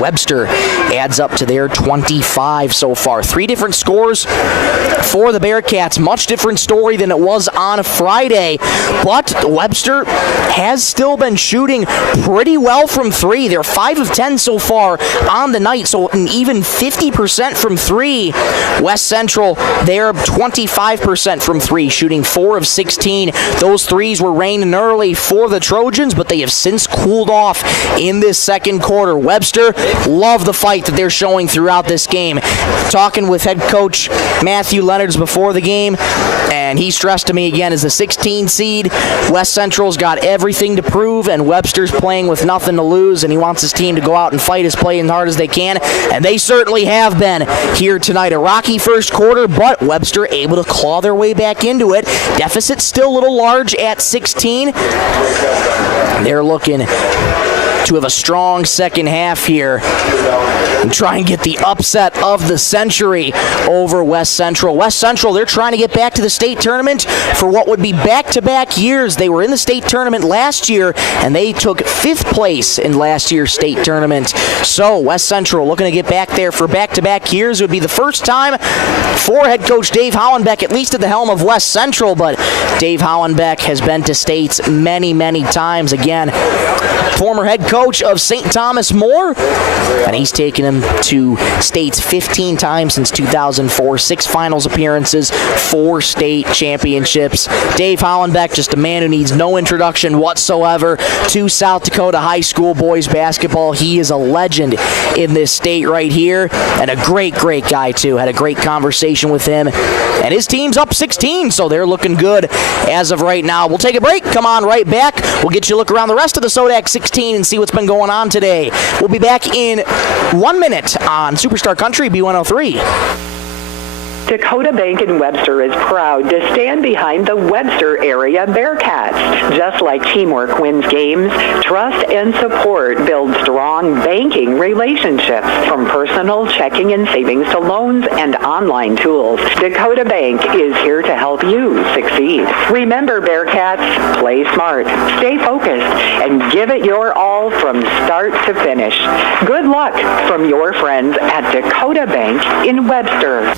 Webster adds up to their 25 so far. 3 different scores for the Bearcats. Much different story than it was on Friday, but Webster has still been shooting pretty well from 3. They're 5 of 10 so far on the night, so an even 50% from 3. West Central, they're 25% from 3, shooting 4 of 16. Those threes were raining early for the Trojans, but they have since cooled off in this second quarter. Webster, love the fight that they're showing throughout this game. Talking with head coach Matthew Leonards before the game, and he stressed to me again, as the 16 seed, West Central's got everything to prove, and Webster's playing with nothing to lose, and he wants his team to go out and fight as playing hard as they can, and they certainly have been here tonight. A rocky first quarter, but Webster able to claw their way back into it. Deficit still a little large at 16. They're looking to have a strong second half here and try and get the upset of the century over West Central. West Central, they're trying to get back to the state tournament for what would be back-to-back years. They were in the state tournament last year, and they took 5th place in last year's state tournament. So West Central looking to get back there for back-to-back years. It would be the first time for head coach Dave Hollenbeck, at least at the helm of West Central, but Dave Hollenbeck has been to states many, many times. Again, former head coach of St. Thomas More, and he's taken him to states 15 times since 2004, 6 finals appearances, 4 state championships. Dave Hollenbeck, just a man who needs no introduction whatsoever to South Dakota high school boys basketball. He is a legend in this state right here, and a great, great guy too. Had a great conversation with him, and his team's up 16, so they're looking good as of right now. We'll take a break, come on right back. We'll get you a look around the rest of the SoDak 16 and see what's been going on today. We'll be back in 1 minute on Superstar Country B103. Dakota Bank in Webster is proud to stand behind the Webster area Bearcats. Just like teamwork wins games, trust and support build strong banking relationships. From personal checking and savings to loans and online tools, Dakota Bank is here to help you succeed. Remember, Bearcats, play smart, stay focused, and give it your all from start to finish. Good luck from your friends at Dakota Bank in Webster.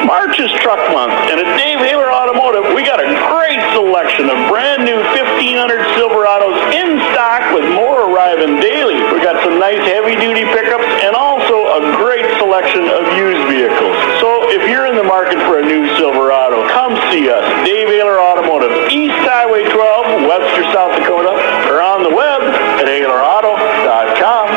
March is truck month, and at Dave Haler Automotive, we got a great selection of brand new 1500 Silverados in stock with more arriving daily. We got some nice heavy-duty pickups and also a great selection of used vehicles. So if you're in the market for a new Silverado, come see us. Dave Haler Automotive, East Highway 12, Webster, South Dakota, or on the web at HalerAuto.com.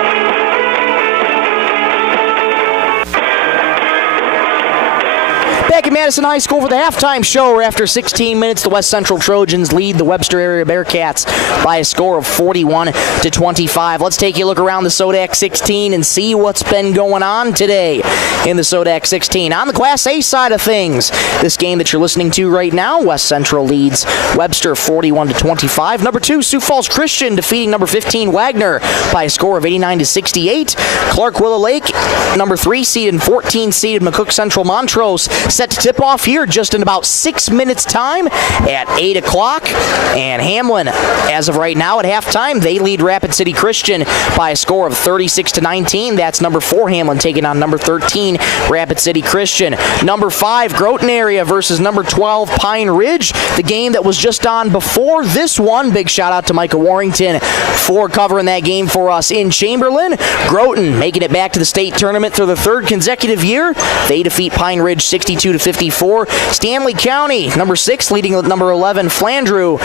Back at Madison High School for the halftime show, where after 16 minutes, the West Central Trojans lead the Webster area Bearcats by a score of 41-25. Let's take a look around the SoDak 16 and see what's been going on today in the SoDak 16. On the Class A side of things, this game that you're listening to right now, West Central leads Webster 41-25. Number 2, Sioux Falls Christian defeating number 15 Wagner by a score of 89-68. Clark Willow Lake, number 3 seed and 14 seed McCook Central Montrose, set to tip tip-off here just in about 6 minutes' time at 8 o'clock. And Hamlin, as of right now at halftime, they lead Rapid City Christian by a score of 36-19. That's number 4 Hamlin taking on number 13 Rapid City Christian. Number 5 Groton area versus number 12 Pine Ridge. The game that was just on before this one. Big shout out to Micah Warrington for covering that game for us in Chamberlain. Groton making it back to the state tournament for the 3rd consecutive year. They defeat Pine Ridge 62-54. Stanley County, number 6 leading with number 11 Flandreau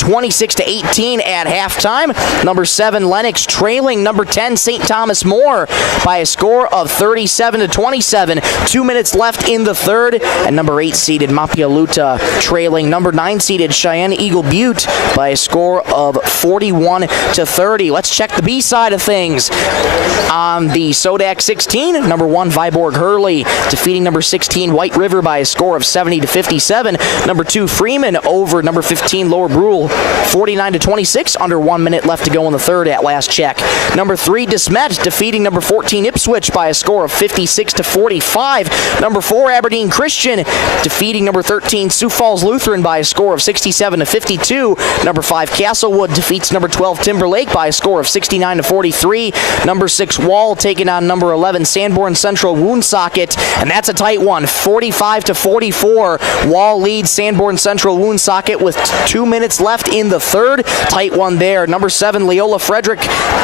26-18 at halftime. Number 7 Lennox trailing number 10 St. Thomas More by a score of 37-27. 2 minutes left in the 3rd. And number 8 seeded Mapialuta trailing number 9 seeded Cheyenne Eagle Butte by a score of 41-30. Let's check the B side of things. On the SoDak 16, number 1 Viborg Hurley defeating number 16 White River by a score of 70-57. Number 2 Freeman over number 15 Lower Brule 49-26. Under 1 minute left to go in the 3rd at last check. Number 3 DeSmet defeating number 14 Ipswich by a score of 56-45. Number 4 Aberdeen Christian defeating number 13 Sioux Falls Lutheran by a score of 67-52. Number 5 Castlewood defeats number 12 Timberlake by a score of 69-43. Number 6 Wall taking on number 11 Sanborn Central Woonsocket, and that's a tight one, 45-44. Wall leads Sanborn Central Woonsocket with 2 minutes left in the 3rd. Tight one there. Number 7 Leola Frederick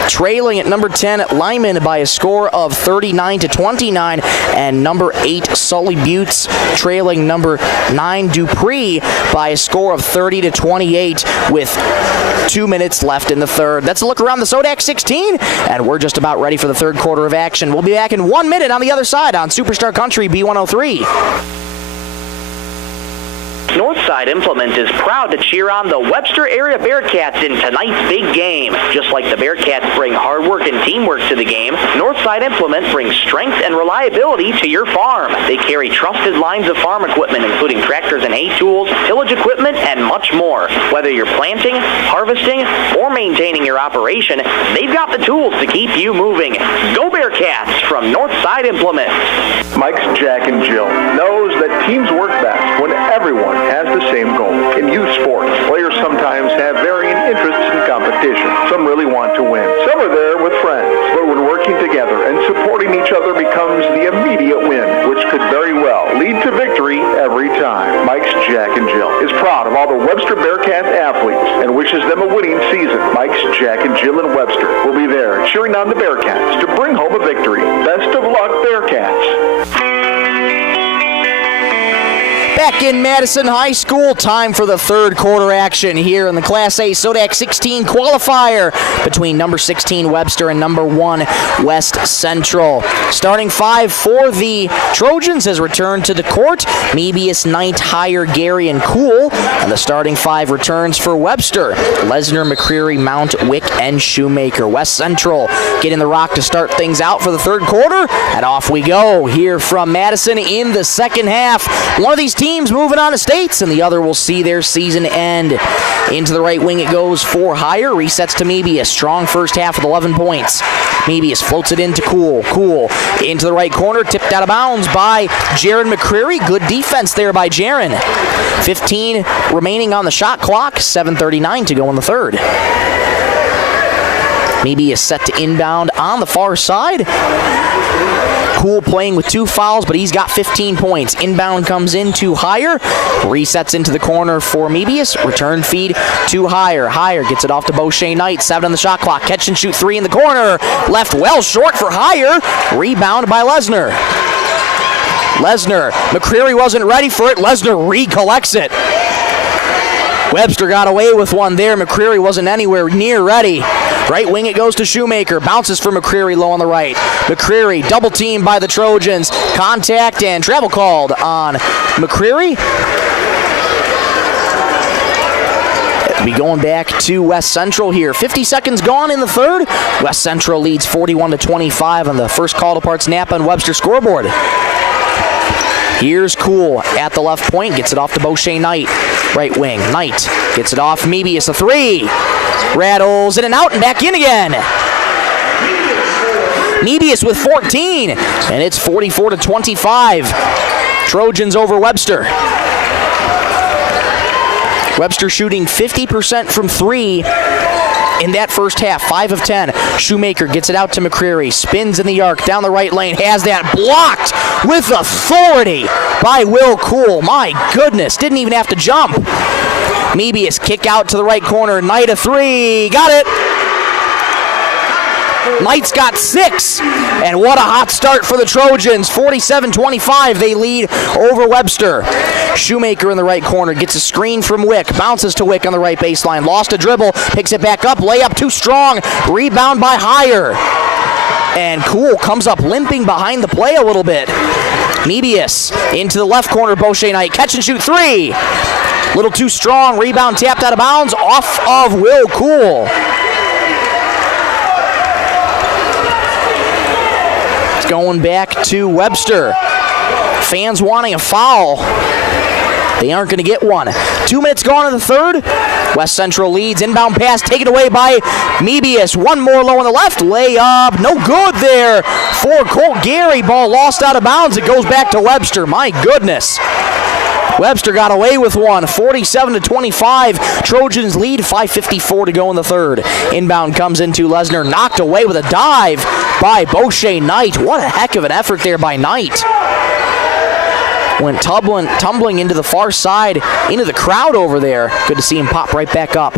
trailing at number 10 Lyman by a score of 39-29, and number 8 Sully Buttes trailing number 9 Dupree by a score of 30-28 with 2 minutes left in the 3rd. That's a look around the SoDak 16, and we're just about ready for the 3rd quarter of action. We'll be back in 1 minute on the other side on Superstar Country B103. Northside Implement is proud to cheer on the Webster area Bearcats in tonight's big game. Just like the Bearcats bring hard work and teamwork to the game, Northside Implement brings strength and reliability to your farm. They carry trusted lines of farm equipment, including tractors and hay tools, tillage equipment, and much more. Whether you're planting, harvesting, or maintaining your operation, they've got the tools to keep you moving. Go Bearcats from Northside Implement. Mike's Jack and Jill knows that teams work best when everyone has the same goal. In youth sports, players sometimes have varying interests in competition. Some really want to win. Some are there with friends. But when working together and supporting each other becomes the immediate win, which could very well lead to victory every time. Mike's Jack and Jill is proud of all the Webster Bearcats athletes and wishes them a winning season. Mike's Jack and Jill in Webster will be there cheering on the Bearcats to bring home a victory. Best of luck, Bearcats. Back in Madison High School, time for the 3rd quarter action here in the Class A SoDak 16 qualifier between number 16 Webster and number 1 West Central. Starting 5 for the Trojans has returned to the court. Mebius, Knight, Heyer, Gary, and Cool. And the starting 5 returns for Webster: Lesnar, McCreary, Mount, Wick, and Shoemaker. West Central getting the rock to start things out for the 3rd quarter. And off we go here from Madison in the 2nd half. One of these teams moving on to states, and the other will see their season end. Into the right wing it goes for Heyer. Resets to Mebius. Strong first half with 11 points. Mebius floats it into Cool. Cool into the right corner. Tipped out of bounds by Jaron McCreary. Good defense there by Jaron. 15 remaining on the shot clock. 7:39 to go in the 3rd. Mebius set to inbound on the far side. Cool playing with 2 fouls, but he's got 15 points. Inbound comes into Heyer. Resets into the corner for Mebius. Return feed to Heyer. Heyer gets it off to Beauchesne Knight. 7 on the shot clock. Catch and shoot 3 in the corner. Left well short for Heyer. Rebound by Lesnar. Lesnar. McCreary wasn't ready for it. Lesnar recollects it. Webster got away with one there. McCreary wasn't anywhere near ready. Right wing it goes to Shoemaker. Bounces for McCreary low on the right. McCreary double teamed by the Trojans. Contact and travel called on McCreary. It'll be going back to West Central here. 50 seconds gone in the 3rd. West Central leads 41-25 on the first called apart snap on Webster scoreboard. Here's Cool at the left point. Gets it off to Beauchesne Knight. Right wing. Knight gets it off. Mebius a 3. Rattles in and out and back in again. Mebius with 14. And it's 44-25. Trojans over Webster. Webster shooting 50% from 3 in that first half, 5 of 10. Shoemaker gets it out to McCreary, spins in the arc, down the right lane, has that blocked with authority by Will Cool. My goodness, didn't even have to jump. Mebius kick out to the right corner, Knight a 3, got it. Knight's got 6, and what a hot start for the Trojans. 47-25, they lead over Webster. Shoemaker in the right corner gets a screen from Wick, bounces to Wick on the right baseline, lost a dribble, picks it back up, layup too strong, rebound by Heyer. And Cool comes up limping behind the play a little bit. Mebius into the left corner, Boucher Knight, catch and shoot 3. Little too strong, rebound tapped out of bounds, off of Will Cool. Going back to Webster. Fans wanting a foul. They aren't going to get one. 2 minutes gone in the third. West Central leads. Inbound pass taken away by Mebius. One more low on the left. Layup. No good there for Colt Gary. Ball lost out of bounds. It goes back to Webster. My goodness. Webster got away with one. 47-25. Trojans lead. 5:54 to go in the third. Inbound comes into Lesnar. Knocked away with a dive by Boucher Knight. What a heck of an effort there by Knight. Went tumbling into the far side, into the crowd over there. Good to see him pop right back up.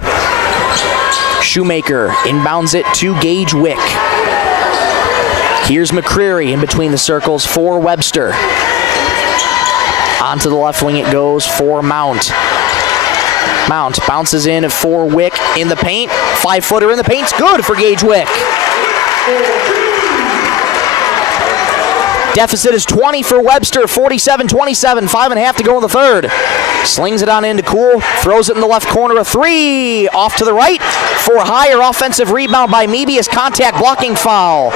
Shoemaker inbounds it to Gage Wick. Here's McCreary in between the circles for Webster. Onto the left wing it goes for Mount. Mount bounces in for Wick in the paint. 5-footer in the paint's good for Gage Wick. Deficit is 20 for Webster, 47-27, 5.5 to go in the third. Slings it on into Cool, throws it in the left corner, a 3. Off to the right for Heyer, offensive rebound by Mebius, contact blocking foul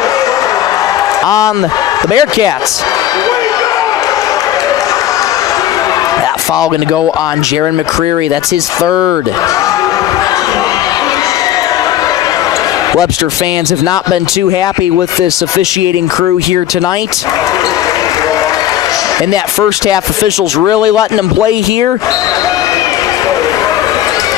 on the Bearcats. That foul going to go on Jaron McCreary, that's his third. Webster fans have not been too happy with this officiating crew here tonight. In that first half, officials really letting them play here.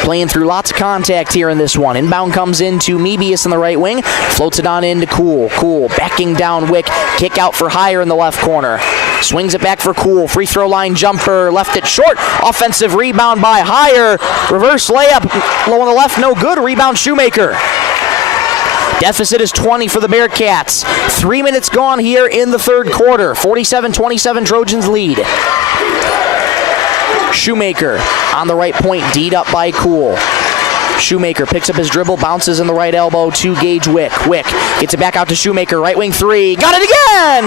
Playing through lots of contact here in this one. Inbound comes into Mebius in the right wing. Floats it on into Cool. Cool backing down Wick. Kick out for Heyer in the left corner. Swings it back for Cool. Free throw line jumper. Left it short. Offensive rebound by Heyer. Reverse layup. Low on the left. No good. Rebound Shoemaker. Deficit is 20 for the Bearcats. 3 minutes gone here in the third quarter. 47-27 Trojans lead. Shoemaker on the right point, D'd up by Cool. Shoemaker picks up his dribble, bounces in the right elbow to Gage Wick. Wick gets it back out to Shoemaker, right wing 3. Got it again!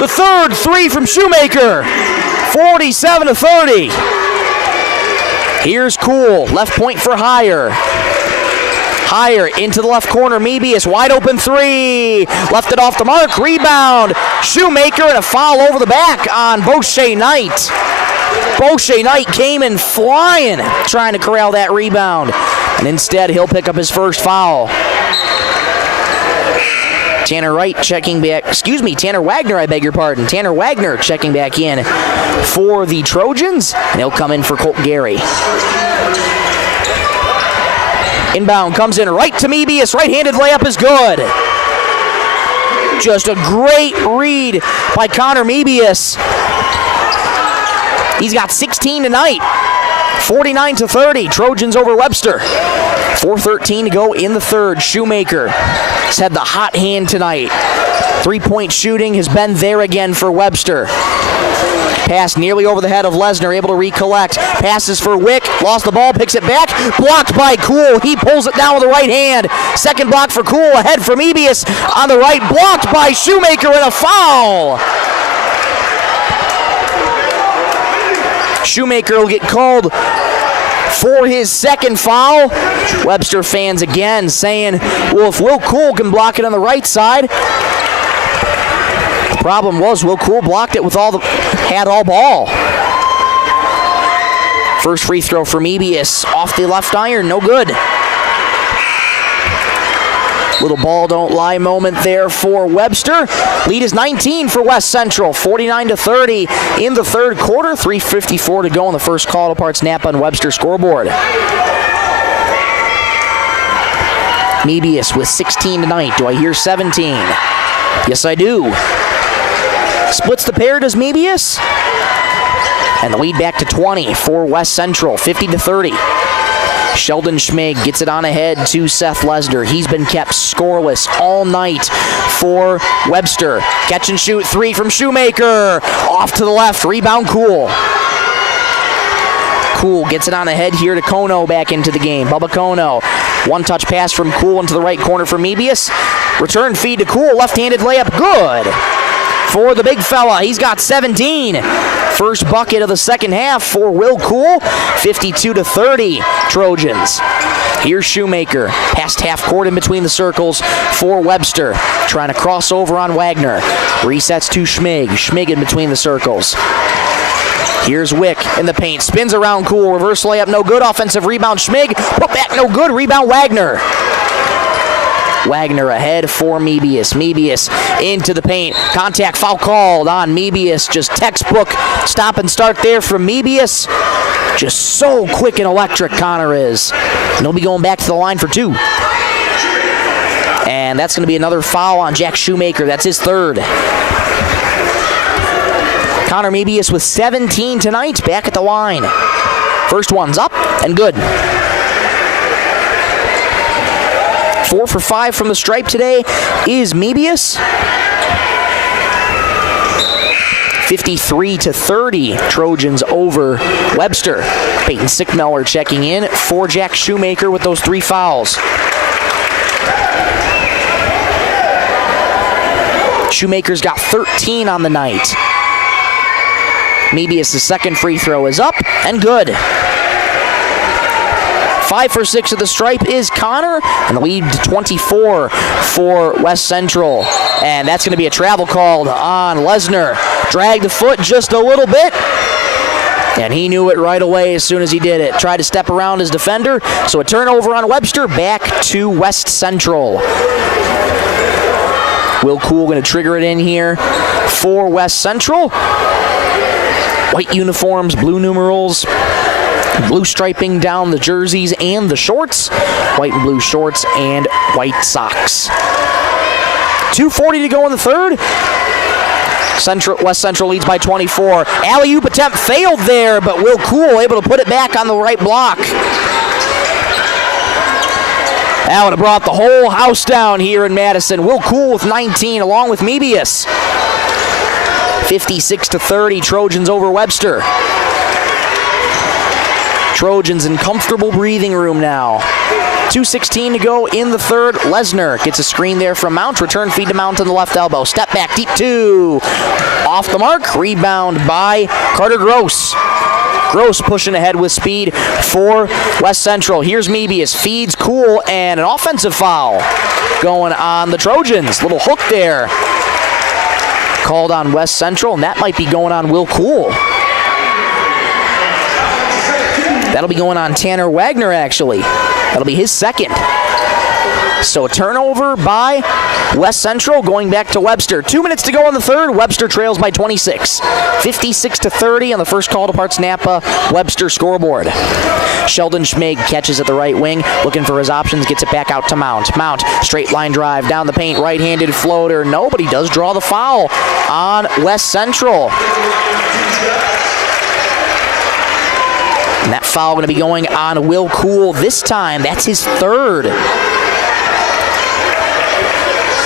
The third 3 from Shoemaker. 47-30. Here's Cool, left point for Heyer. Heyer into the left corner, Mebius, wide open 3. Left it off the mark, rebound. Shoemaker and a foul over the back on Boucher Knight. Boucher Knight came in flying, trying to corral that rebound. And instead, he'll pick up his first foul. Tanner Wagner, I beg your pardon. Tanner Wagner checking back in for the Trojans, and he'll come in for Colt Gary. Inbound comes in right to Mebius. Right-handed layup is good. Just a great read by Connor Mebius. He's got 16 tonight. 49-30. Trojans over Webster. 4:13 to go in the third. Shoemaker has had the hot hand tonight. 3-point shooting has been there again for Webster. Pass nearly over the head of Lesnar, able to recollect. Passes for Wick, lost the ball, picks it back. Blocked by Cool. He pulls it down with the right hand. Second block for Cool, ahead for Mebius on the right. Blocked by Shoemaker and a foul. Shoemaker will get called for his second foul. Webster fans again saying, well, if Will Cool can block it on the right side. The problem was Will Cool blocked it with had all ball. First free throw for Mebius off the left iron, no good. Little ball don't lie moment there for Webster. Lead is 19 for West Central, 49-30 in the third quarter. 3:54 to go on the first call to Parts Napa and Webster scoreboard. Mebius with 16 tonight. Do I hear 17? Yes, I do. Splits the pair, does Mebius? And the lead back to 20 for West Central, 50-30. Sheldon Schmig gets it on ahead to Seth Lesner. He's been kept scoreless all night for Webster. Catch and shoot three from Shoemaker. Off to the left, rebound Cool. Cool gets it on ahead here to Kono back into the game. Bubba Kono. One-touch pass from Cool into the right corner for Mebius. Return feed to Cool, left-handed layup, good. For the big fella, he's got 17. First bucket of the second half for Will Cool, 52-30 Trojans. Here's Shoemaker, past half court in between the circles for Webster. Trying to cross over on Wagner. Resets to Schmig. Schmig in between the circles. Here's Wick in the paint. Spins around Cool. Reverse layup, no good. Offensive rebound, Schmig. Put back, no good. Rebound, Wagner. Wagner ahead for Mebius. Mebius into the paint. Contact foul called on Mebius. Just textbook stop and start there from Mebius. Just so quick and electric, Connor is. And he'll be going back to the line for two. And that's going to be another foul on Jack Shoemaker. That's his third. Connor Mebius with 17 tonight, back at the line. First one's up and good. 4 for 5 from the stripe today is Mebius. 53-30, Trojans over Webster. Peyton Sickmeller checking in for Jack Shoemaker with those 3 fouls. Shoemaker's got 13 on the night. Mebius' second free throw is up and good. 5 for 6 at the stripe is Connor, and the lead to 24 for West Central. And that's going to be a travel called on Lesner. Dragged the foot just a little bit, and he knew it right away as soon as he did it. Tried to step around his defender, so a turnover on Webster, back to West Central. Will Cool going to trigger it in here for West Central. White uniforms, blue numerals, blue striping down the jerseys and the shorts. White and blue shorts and white socks. 2:40 to go in the third. West Central leads by 24. Alley-oop attempt failed there, but Will Cool able to put it back on the right block. That would have brought the whole house down here in Madison. Will Cool with 19 along with Mebius. 56-30, Trojans over Webster. Trojans in comfortable breathing room now. 2:16 to go in the third. Lesner gets a screen there from Mount. Return feed to Mount on the left elbow. Step back, deep two. Off the mark. Rebound by Carter Gross. Gross pushing ahead with speed for West Central. Here's Mebius. Feeds Cool, and an offensive foul going on the Trojans. Little hook there. Called on West Central, and that might be going on Will Cool. That'll be going on Tanner Wagner, actually. That'll be his second. So a turnover by West Central going back to Webster. 2 minutes to go in the third. Webster trails by 26. 56-30 on the first call to Parts Napa Webster scoreboard. Sheldon Schmig catches at the right wing, looking for his options, gets it back out to Mount. Mount, straight line drive, down the paint, right-handed floater. Nobody does draw the foul on West Central. And that foul going to be going on Will Cool this time. That's his third.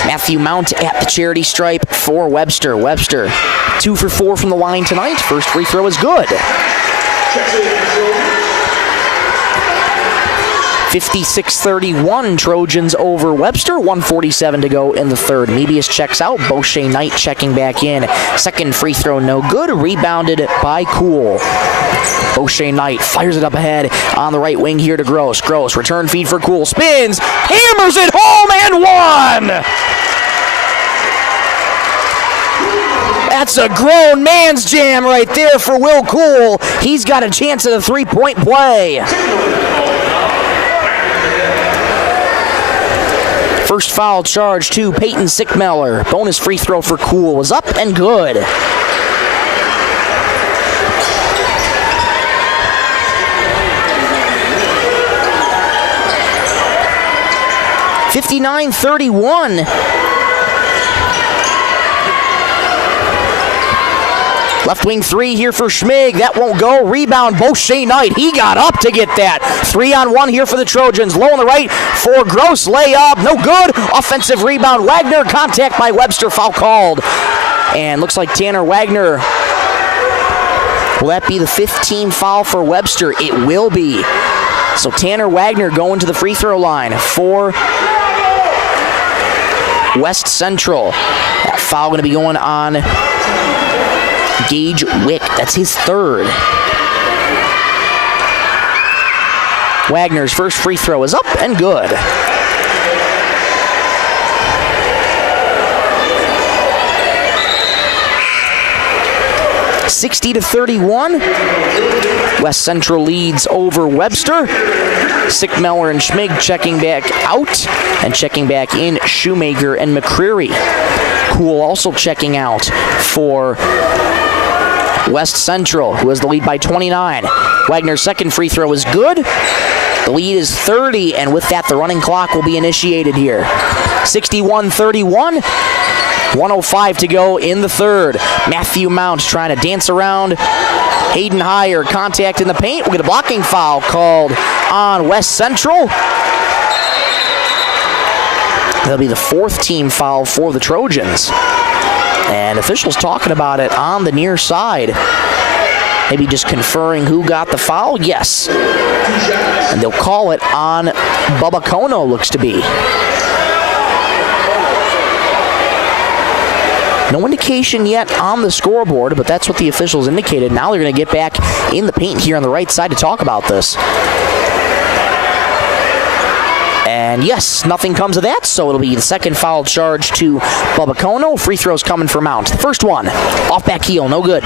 Matthew Mount at the charity stripe for Webster. Webster, 2 for 4 from the line tonight. First free throw is good. 56-31, Trojans over Webster. 1:47 to go in the third. Mebius checks out. Beauchet Knight checking back in. Second free throw, no good. Rebounded by Cool. Beauchet Knight fires it up ahead on the right wing here to Gross. Gross, return feed for Cool. Spins, hammers it home, and one! That's a grown man's jam right there for Will Cool. He's got a chance at a three-point play. First foul charge to Peyton Sickmeller. Bonus free throw for Cool was up and good. (59-31). Left wing three here for Schmig. That won't go. Rebound, Beauchet Knight. He got up to get that. 3-on-1 here for the Trojans. Low on the right for Gross. Layup. No good. Offensive rebound. Wagner. Contact by Webster. Foul called. And looks like Tanner Wagner. Will that be the 15th foul for Webster? It will be. So Tanner Wagner going to the free throw line for West Central. That foul going to be going on Gage Wick. That's his third. Wagner's first free throw is up and good. (60-31). West Central leads over Webster. Sickmeller and Schmig checking back out, and checking back in Shoemaker and McCreary. Cool also checking out for West Central, who has the lead by 29. Wagner's second free throw is good. The lead is 30, and with that, the running clock will be initiated here. 61-31. 1:05 to go in the third. Matthew Mount trying to dance around Hayden Heyer. Contact in the paint. We'll get a blocking foul called on West Central. That'll be the fourth team foul for the Trojans. And officials talking about it on the near side. Maybe just conferring who got the foul. Yes. And they'll call it on Bubba Kono, looks to be. No indication yet on the scoreboard, but that's what the officials indicated. Now they're going to get back in the paint here on the right side to talk about this. And yes, nothing comes of that, so it'll be the second foul charge to Bubba Kono. Free throws coming for Mount. The first one, off back heel, no good.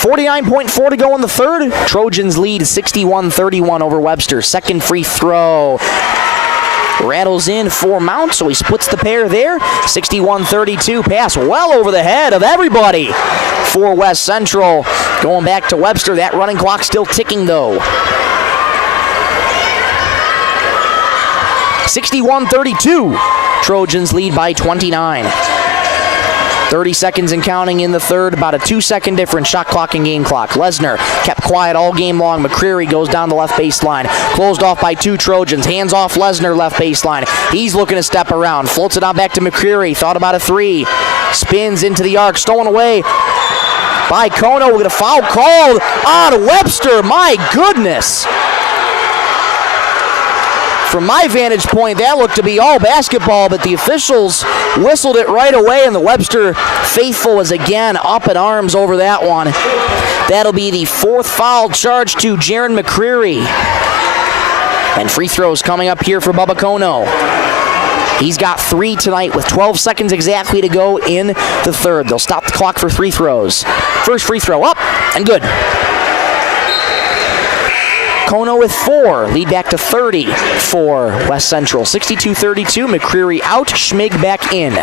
49.4 to go in the third. Trojans lead 61-31 over Webster. Second free throw rattles in for Mount, so he splits the pair there. 61-32, pass well over the head of everybody for West Central. Going back to Webster, that running clock still ticking though. 61-32, Trojans lead by 29. 30 seconds and counting in the third, about a 2-second difference, shot clock and game clock. Lesnar kept quiet all game long. McCreary goes down the left baseline. Closed off by two Trojans. Hands off Lesnar, left baseline. He's looking to step around. Floats it on back to McCreary. Thought about a three. Spins into the arc. Stolen away by Kono. We'll get a foul called on Webster. My goodness. From my vantage point, that looked to be all basketball, but the officials whistled it right away, and the Webster faithful is again up in arms over that one. That'll be the fourth foul charge to Jaron McCreary. And free throws coming up here for Bubba Kono. He's got 3 tonight with 12 seconds exactly to go in the third. They'll stop the clock for free throws. First free throw up and good. Kono with 4, lead back to 30 for West Central. 62-32, McCreary out, Schmig back in.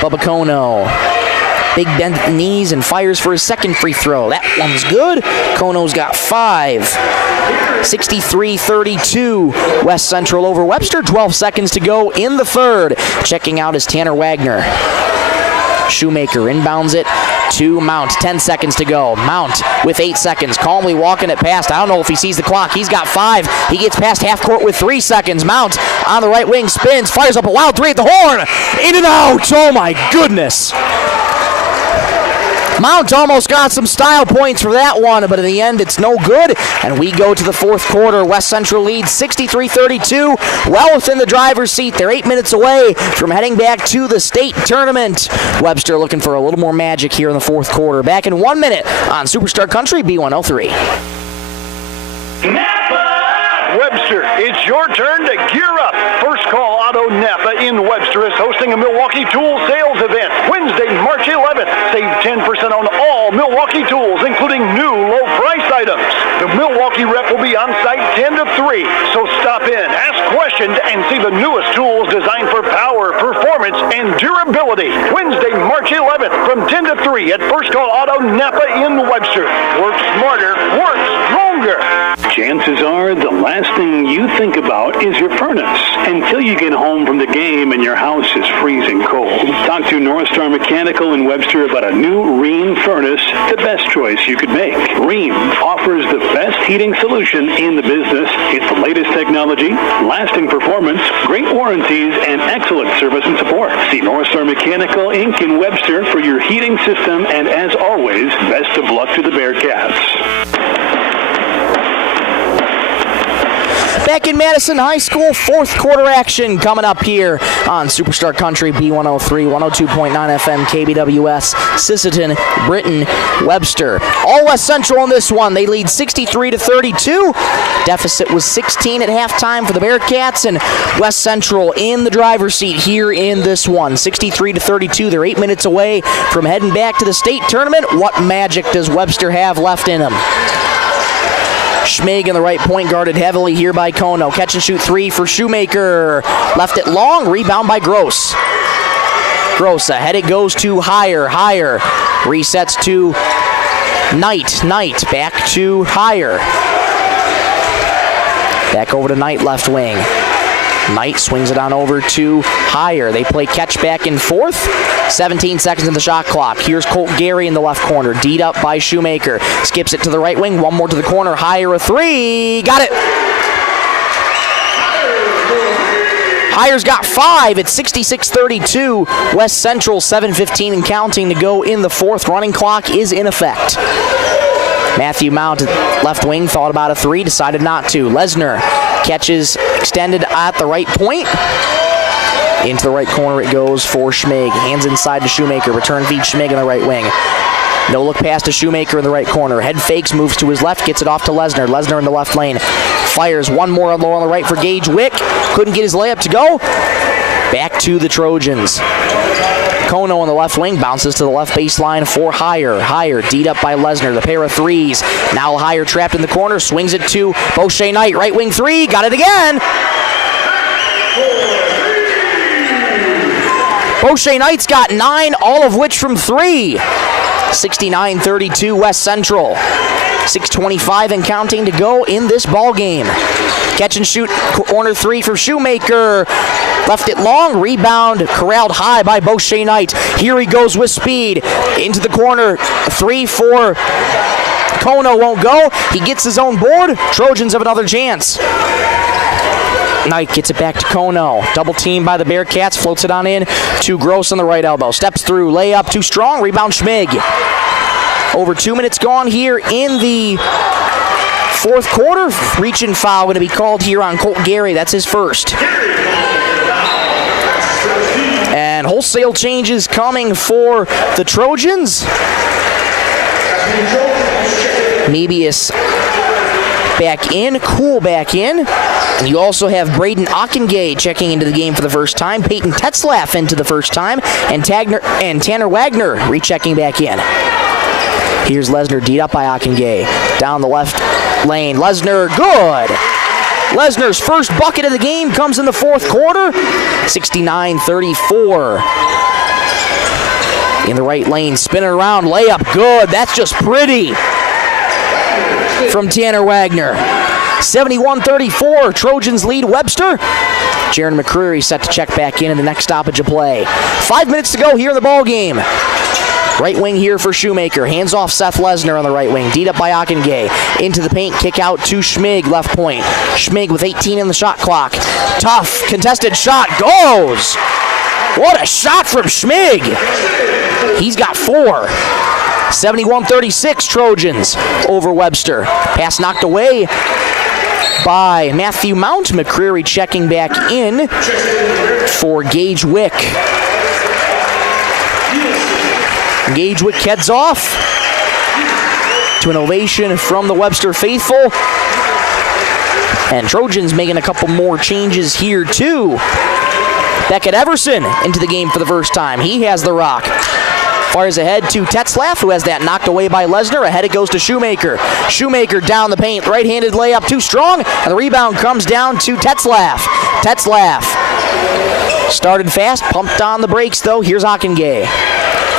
Bubba Kono, big bend at the knees and fires for his second free throw. That one's good. Kono's got 5. 63-32, West Central over Webster. 12 seconds to go in the third. Checking out is Tanner Wagner. Shoemaker inbounds it to Mount. 10 seconds to go. Mount with 8 seconds, calmly walking it past. I don't know if he sees the clock. He's got 5. He gets past half court with 3 seconds. Mount on the right wing, spins, fires up a wild 3 at the horn. In and out. Oh my goodness. Mount almost got some style points for that one, but in the end, it's no good. And we go to the fourth quarter. West Central leads 63-32. Well within the driver's seat. They're 8 minutes away from heading back to the state tournament. Webster looking for a little more magic here in the fourth quarter. Back in 1 minute on Superstar Country B103. Webster, it's your turn to gear up. First Call Auto Napa in Webster is hosting a Milwaukee Tool Sales event Wednesday, March 11th. Save 10% on all Milwaukee tools, including new low Milwaukee Rep will be on site 10 to 3. So stop in, ask questions, and see the newest tools designed for power, performance, and durability. Wednesday, March 11th from 10 to 3 at First Call Auto Napa in Webster. Work smarter, work stronger. Chances are the last thing you think about is your furnace until you get home from the game and your house is freezing cold. Talk to North Star Mechanical in Webster about a new Rheem furnace, the best choice you could make. Rheem offers the best heating solution in the business. It's the latest technology, lasting performance, great warranties, and excellent service and support. See North Star Mechanical Inc. in Webster for your heating system, and as always, best of luck to the Bearcats. Back in Madison High School, fourth quarter action coming up here on Superstar Country, B103, 102.9 FM, KBWS, Sisseton, Britton, Webster. All West Central in this one. They lead 63-32. Deficit was 16 at halftime for the Bearcats, and West Central in the driver's seat here in this one. 63-32. They're 8 minutes away from heading back to the state tournament. What magic does Webster have left in them? Schmig in the right point, guarded heavily here by Kono. Catch and shoot three for Shoemaker. Left it long, rebound by Gross. Gross ahead, it goes to Higher. Resets to Knight, back to Higher. Back over to Knight, left wing. Knight swings it on over to Higher. They play catch back and forth. 17 seconds in the shot clock. Here's Colt Gary in the left corner. D'd up by Shoemaker. Skips it to the right wing. One more to the corner. Higher a three. Got it. Higher's got 5. It's 66-32. West Central 7:15 and counting to go in the fourth. Running clock is in effect. Matthew Mount, left wing, thought about a three, decided not to. Lesnar catches extended at the right point. Into the right corner it goes for Schmig. Hands inside to Shoemaker. Return feed Schmig in the right wing. No look pass to Shoemaker in the right corner. Head fakes, moves to his left, gets it off to Lesnar. Lesnar in the left lane. Fires one more low on the right for Gage Wick. Couldn't get his layup to go. Back to the Trojans. Kono on the left wing bounces to the left baseline for Higher. Higher, D'd up by Lesnar. The pair of threes. Now Higher trapped in the corner. Swings it to Boucher Knight. Right wing three. Got it again. Boucher Knight's got 9, all of which from 3. 69-32 West Central. 6:25 and counting to go in this ball game. Catch and shoot corner three for Shoemaker. Left it long, rebound corralled high by Boucher Knight. Here he goes with speed. Into the corner, 3 for Kono, won't go. He gets his own board. Trojans have another chance. Knight gets it back to Kono. Double team by the Bearcats. Floats it on in to Gross on the right elbow. Steps through. Layup too strong. Rebound Schmig. Over 2 minutes gone here in the fourth quarter. Reach and foul going to be called here on Colt Gary. That's his first. And wholesale changes coming for the Trojans. Mebius back in. Cool back in. And you also have Braden Ockengay checking into the game for the first time. Peyton Tetzlaff into the first time. And Tanner Wagner rechecking back in. Here's Lesnar, D'd up by Ockengay. Down the left lane. Lesnar, good. Lesnar's first bucket of the game comes in the fourth quarter. 69-34. In the right lane, spinning around, layup, good. That's just pretty from Tanner Wagner. 71-34, Trojans lead Webster. Jaron McCreary set to check back in the next stoppage of play. 5 minutes to go here in the ball game. Right wing here for Shoemaker. Hands off Seth Lesnar on the right wing. D'd up by Ockengay. Into the paint, kick out to Schmig, left point. Schmig with 18 in the shot clock. Tough, contested shot, goes! What a shot from Schmig! He's got 4. 71-36 Trojans over Webster. Pass knocked away by Matthew Mount. McCreary checking back in for Gage Wick. Gage Wick heads off to an ovation from the Webster faithful. And Trojans making a couple more changes here too. Beckett Everson into the game for the first time. He has the rock. Fires ahead to Tetzlaff, who has that knocked away by Lesnar. Ahead it goes to Shoemaker. Shoemaker down the paint. Right-handed layup too strong, and the rebound comes down to Tetzlaff. Tetzlaff started fast, pumped on the brakes, though. Here's Ockengay.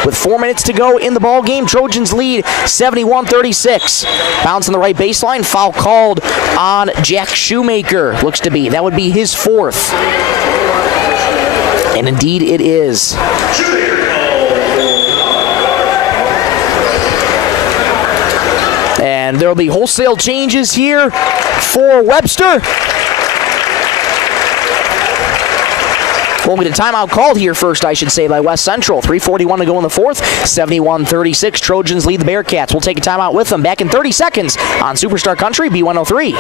With 4 minutes to go in the ball game, Trojans lead 71-36. Bounce on the right baseline. Foul called on Jack Shoemaker. Looks to be. That would be his fourth. And indeed it is. And there will be wholesale changes here for Webster. We'll get a timeout called here first, I should say, by West Central. 3:41 to go in the fourth. 71-36. Trojans lead the Bearcats. We'll take a timeout with them. Back in 30 seconds on Superstar Country, B103.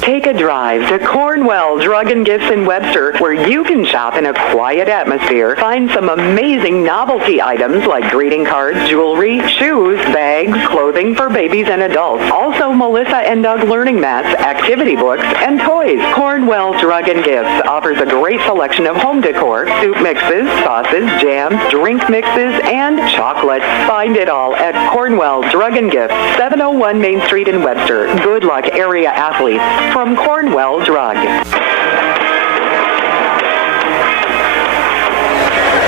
Take a drive to Cornwell Drug and Gifts in Webster, where you can shop in a quiet atmosphere. Find some amazing novelty items like greeting cards, jewelry, shoes, bags, clothing for babies and adults. Also, Melissa and Doug learning mats, activity books, and toys. Cornwell Drug and Gifts offers a great selection of home decor, soup mixes, sauces, jams, drink mixes, and chocolates. Find it all at Cornwell Drug and Gifts, 701 Main Street in Webster. Good luck, area athletes. From Cornwell Drug.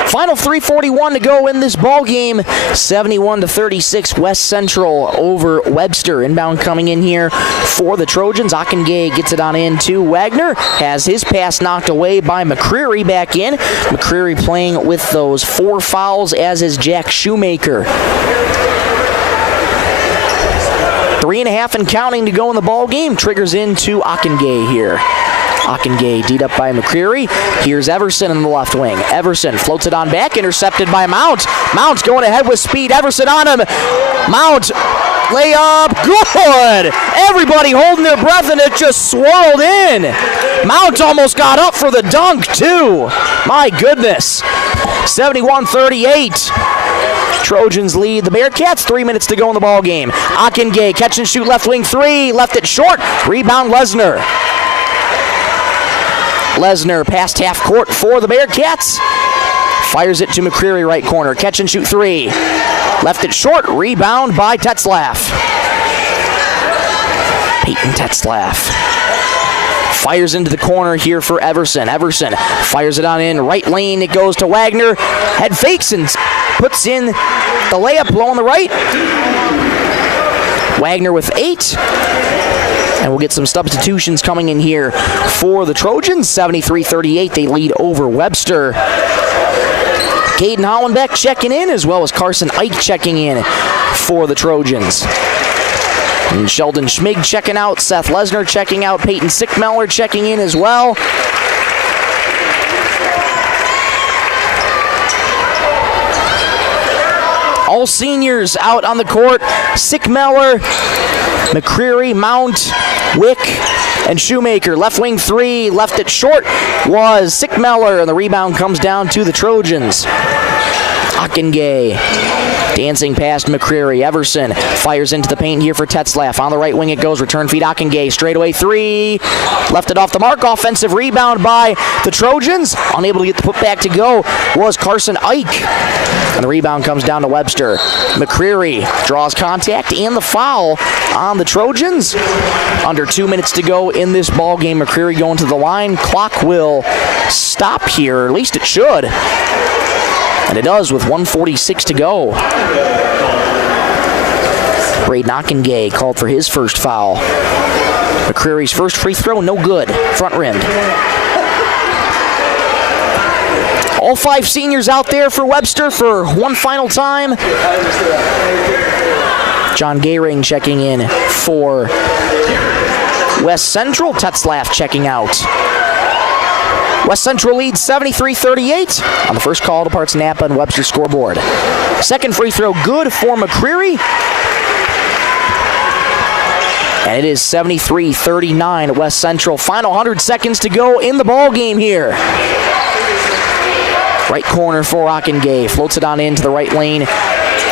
Final 3:41 to go in this ball game. 71-36. West Central over Webster. Inbound coming in here for the Trojans. Ockengay gets it on in to Wagner. Has his pass knocked away by McCreary back in. McCreary playing with those 4 fouls, as is Jack Shoemaker. 3.5 and counting to go in the ball game. Triggers into Ockengay here. Ockengay D'd up by McCreary. Here's Everson in the left wing. Everson floats it on back, intercepted by Mount. Mount's going ahead with speed. Everson on him. Mount, layup, good! Everybody holding their breath, and it just swirled in. Mount almost got up for the dunk, too. My goodness. 71-38. Trojans lead the Bearcats. 3 minutes to go in the ball game. Ockengay, catch and shoot, left wing three. Left it short. Rebound Lesnar. Lesnar past half court for the Bearcats. Fires it to McCreary, right corner. Catch and shoot three. Left it short. Rebound by Tetzlaff. Peyton Tetzlaff. Fires into the corner here for Everson. Everson fires it on in. Right lane, it goes to Wagner. Head fakes and puts in the layup low on the right. Wagner with 8. And we'll get some substitutions coming in here for the Trojans. 73-38, they lead over Webster. Caden Hollenbeck checking in, as well as Carson Ike checking in for the Trojans. And Sheldon Schmig checking out, Seth Lesnar checking out, Peyton Sickmeller checking in as well. All seniors out on the court. Sickmeller, McCreary, Mount, Wick, and Shoemaker. Left wing three, left it short, was Sickmeller, and the rebound comes down to the Trojans. Ockengay dancing past McCreary. Everson fires into the paint here for Tetzlaff. On the right wing it goes. Return feed Ockengay. Straightaway three. Left it off the mark. Offensive rebound by the Trojans. Unable to get the putback to go was Carson Ike. And the rebound comes down to Webster. McCreary draws contact and the foul on the Trojans. Under 2 minutes to go in this ball game. McCreary going to the line. Clock will stop here, or at least it should. And it does with 1:46 to go. Braden Ockengay called for his first foul. McCreary's first free throw, no good. Front rimmed. All 5 seniors out there for Webster for one final time. John Gehring checking in for West Central. Tetzlaff checking out. West Central leads 73-38 on the first call to Parts Napa and Webster scoreboard. Second free throw good for McCreary. And it is 73-39 West Central. Final 100 seconds to go in the ball game here. Right corner for Ockengay. Floats it on into the right lane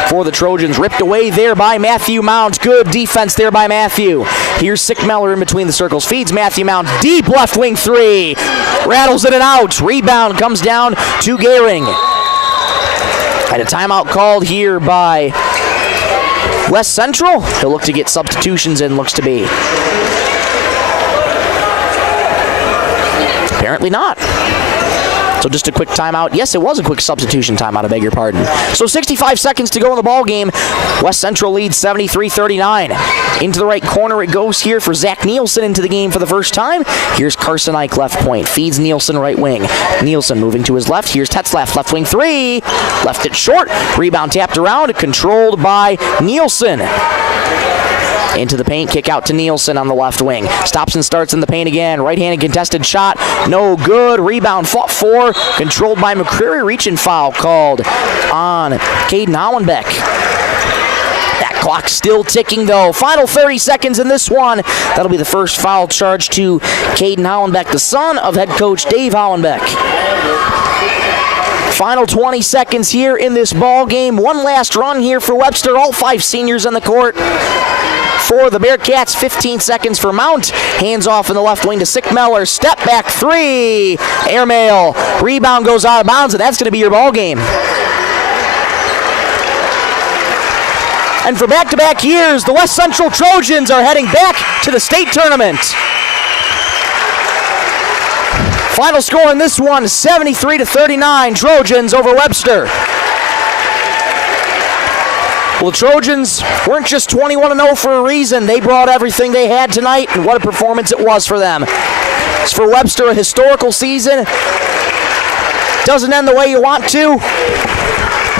for the Trojans. Ripped away there by Matthew Mount. Good defense there by Matthew. Here's Sickmeller in between the circles. Feeds Matthew Mount. Deep left wing three. Rattles it and out. Rebound comes down to Gehring. And a timeout called here by West Central. He'll look to get substitutions in, looks to be. Apparently not. So just a quick timeout. Yes, it was a quick substitution timeout, I beg your pardon. So 65 seconds to go in the ball game. West Central leads 73-39. Into the right corner it goes here for Zach Nielsen into the game for the first time. Here's Carson Ike, left point. Feeds Nielsen, right wing. Nielsen moving to his left. Here's Tetzlaff, left wing three. Left it short. Rebound tapped around. Controlled by Nielsen. Into the paint, kick out to Nielsen on the left wing. Stops and starts in the paint again. Right-handed contested shot, no good. Rebound fought for, controlled by McCreary. Reaching foul called on Caden Hollenbeck. That clock still ticking though. Final 30 seconds in this one. That'll be the first foul charged to Caden Hollenbeck, the son of head coach Dave Hollenbeck. Final 20 seconds here in this ball game. One last run here for Webster. All 5 seniors on the court. For the Bearcats, 15 seconds for Mount. Hands off in the left wing to Sickmeller. Step back three. Airmail. Rebound goes out of bounds, and that's going to be your ball game. And for back-to-back years, the West Central Trojans are heading back to the state tournament. Final score in this one, 73-39. Trojans over Webster. Well, the Trojans weren't just 21-0 for a reason. They brought everything they had tonight, and what a performance it was for them. It's for Webster a historical season. Doesn't end the way you want to,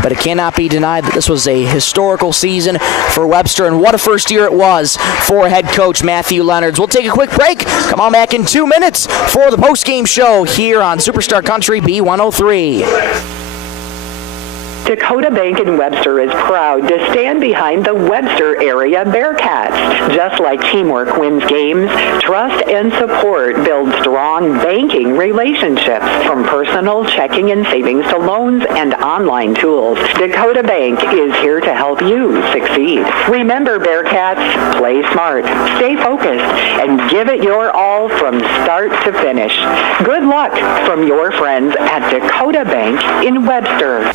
but it cannot be denied that this was a historical season for Webster, and what a first year it was for head coach Matthew Leonards. We'll take a quick break. Come on back in 2 minutes for the postgame show here on Superstar Country B103. Dakota Bank in Webster is proud to stand behind the Webster area Bearcats. Just like teamwork wins games, trust and support build strong banking relationships. From personal checking and savings to loans and online tools, Dakota Bank is here to help you succeed. Remember, Bearcats, play smart, stay focused, and give it your all from start to finish. Good luck from your friends at Dakota Bank in Webster.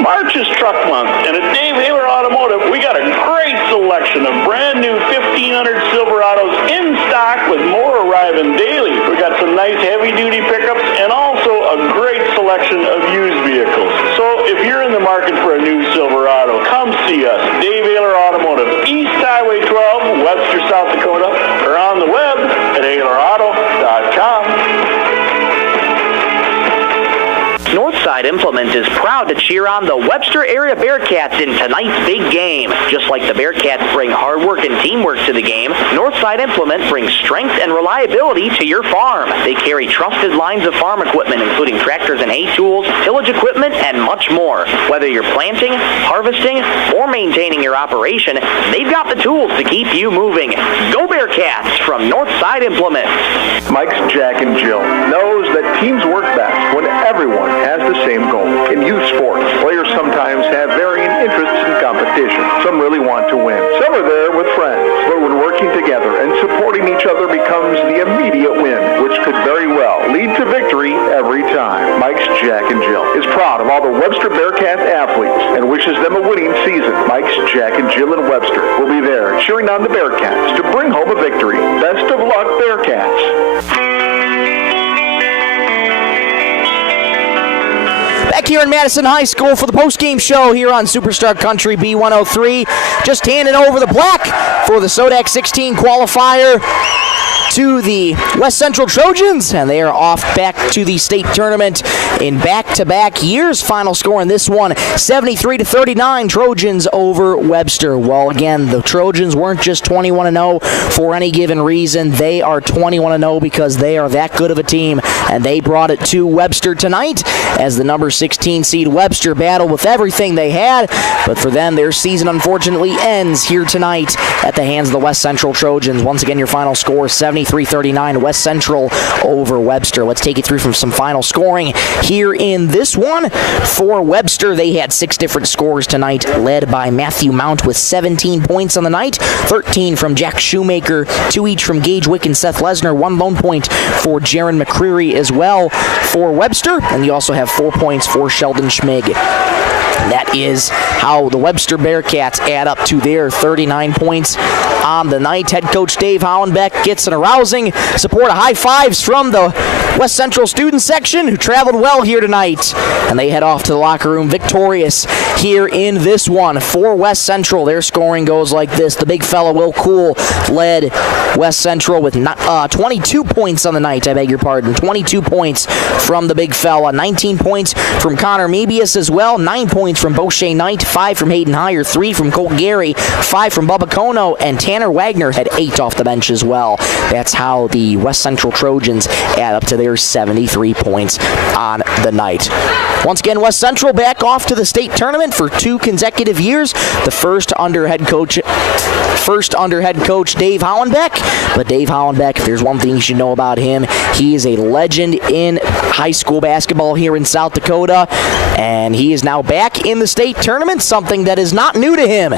March is Truck Month, and at Dave Haler Automotive, we got a great selection of brand new 1500 Silverados in stock with more arriving daily. We got some nice heavy-duty pickups and also a great selection of used vehicles. So if you're in the market for a new Silverado, come see us. Dave Haler Automotive, East Highway 12, Webster, South Dakota, or on the web at HalerAuto.com. Northside Implement is proud to cheer on the Webster area Bearcats in tonight's big game. Just like the Bearcats bring hard work and teamwork to the game, Northside Implement brings strength and reliability to your farm. They carry trusted lines of farm equipment, including tractors and hay tools, tillage equipment, and much more. Whether you're planting, harvesting, or maintaining your operation, they've got the tools to keep you moving. Go Bearcats from Northside Implement. Mike's Jack and Jill knows that teams work best when everyone has the same goal. In youth sports, players sometimes have varying interests in competition. Some really want to win. Some are there with friends. But when working together and supporting each other becomes the immediate win, which could very well lead to victory every time. Mike's Jack and Jill is proud of all the Webster Bearcat athletes and wishes them a winning season. Mike's Jack and Jill in Webster will be there cheering on the Bearcats to bring home a victory. Best of luck, Bearcats. Back here in Madison High School for the postgame show here on Superstar Country B103. Just handing over the black for the SoDak 16 qualifier to the West Central Trojans, and they are off back to the state tournament in back-to-back years. Final score in this one, 73-39, Trojans over Webster. Well, again, the Trojans weren't just 21-0 for any given reason. They are 21-0 because they are that good of a team, and they brought it to Webster tonight as the number 16 seed Webster battled with everything they had, but for them, their season unfortunately ends here tonight at the hands of the West Central Trojans. Once again, your final score, 73-39, West Central over Webster. Let's take you through from some final scoring here in this one. For Webster, they had 6 different scores tonight, led by Matthew Mount with 17 points on the night, 13 from Jack Shoemaker, 2 each from Gage Wick and Seth Lesnar, 1 lone point for Jaron McCreary as well for Webster, and you also have 4 points for Sheldon Schmig. That is how the Webster Bearcats add up to their 39 points on the night. Head coach Dave Hollenbeck gets an arousing support of high fives from the West Central student section, who traveled well here tonight. And they head off to the locker room victorious here in this one. For West Central, their scoring goes like this. The big fella, Will Cool, led West Central with 22 points on the night. 22 points from the big fella. 19 points from Connor Mebius as well. 9 points from Boshe Knight. 5 from Hayden Heyer. 3 from Colt Gary. 5 from Bubba Kono. And Tanner Wagner had 8 off the bench as well. That's how the West Central Trojans add up to their 73 points on the night. Once again, West Central back off to the state tournament for 2 consecutive years. The first under head coach Dave Hollenbeck. But Dave Hollenbeck, if there's one thing you should know about him, he is a legend in high school basketball here in South Dakota, and he is now back in the state tournament, something that is not new to him.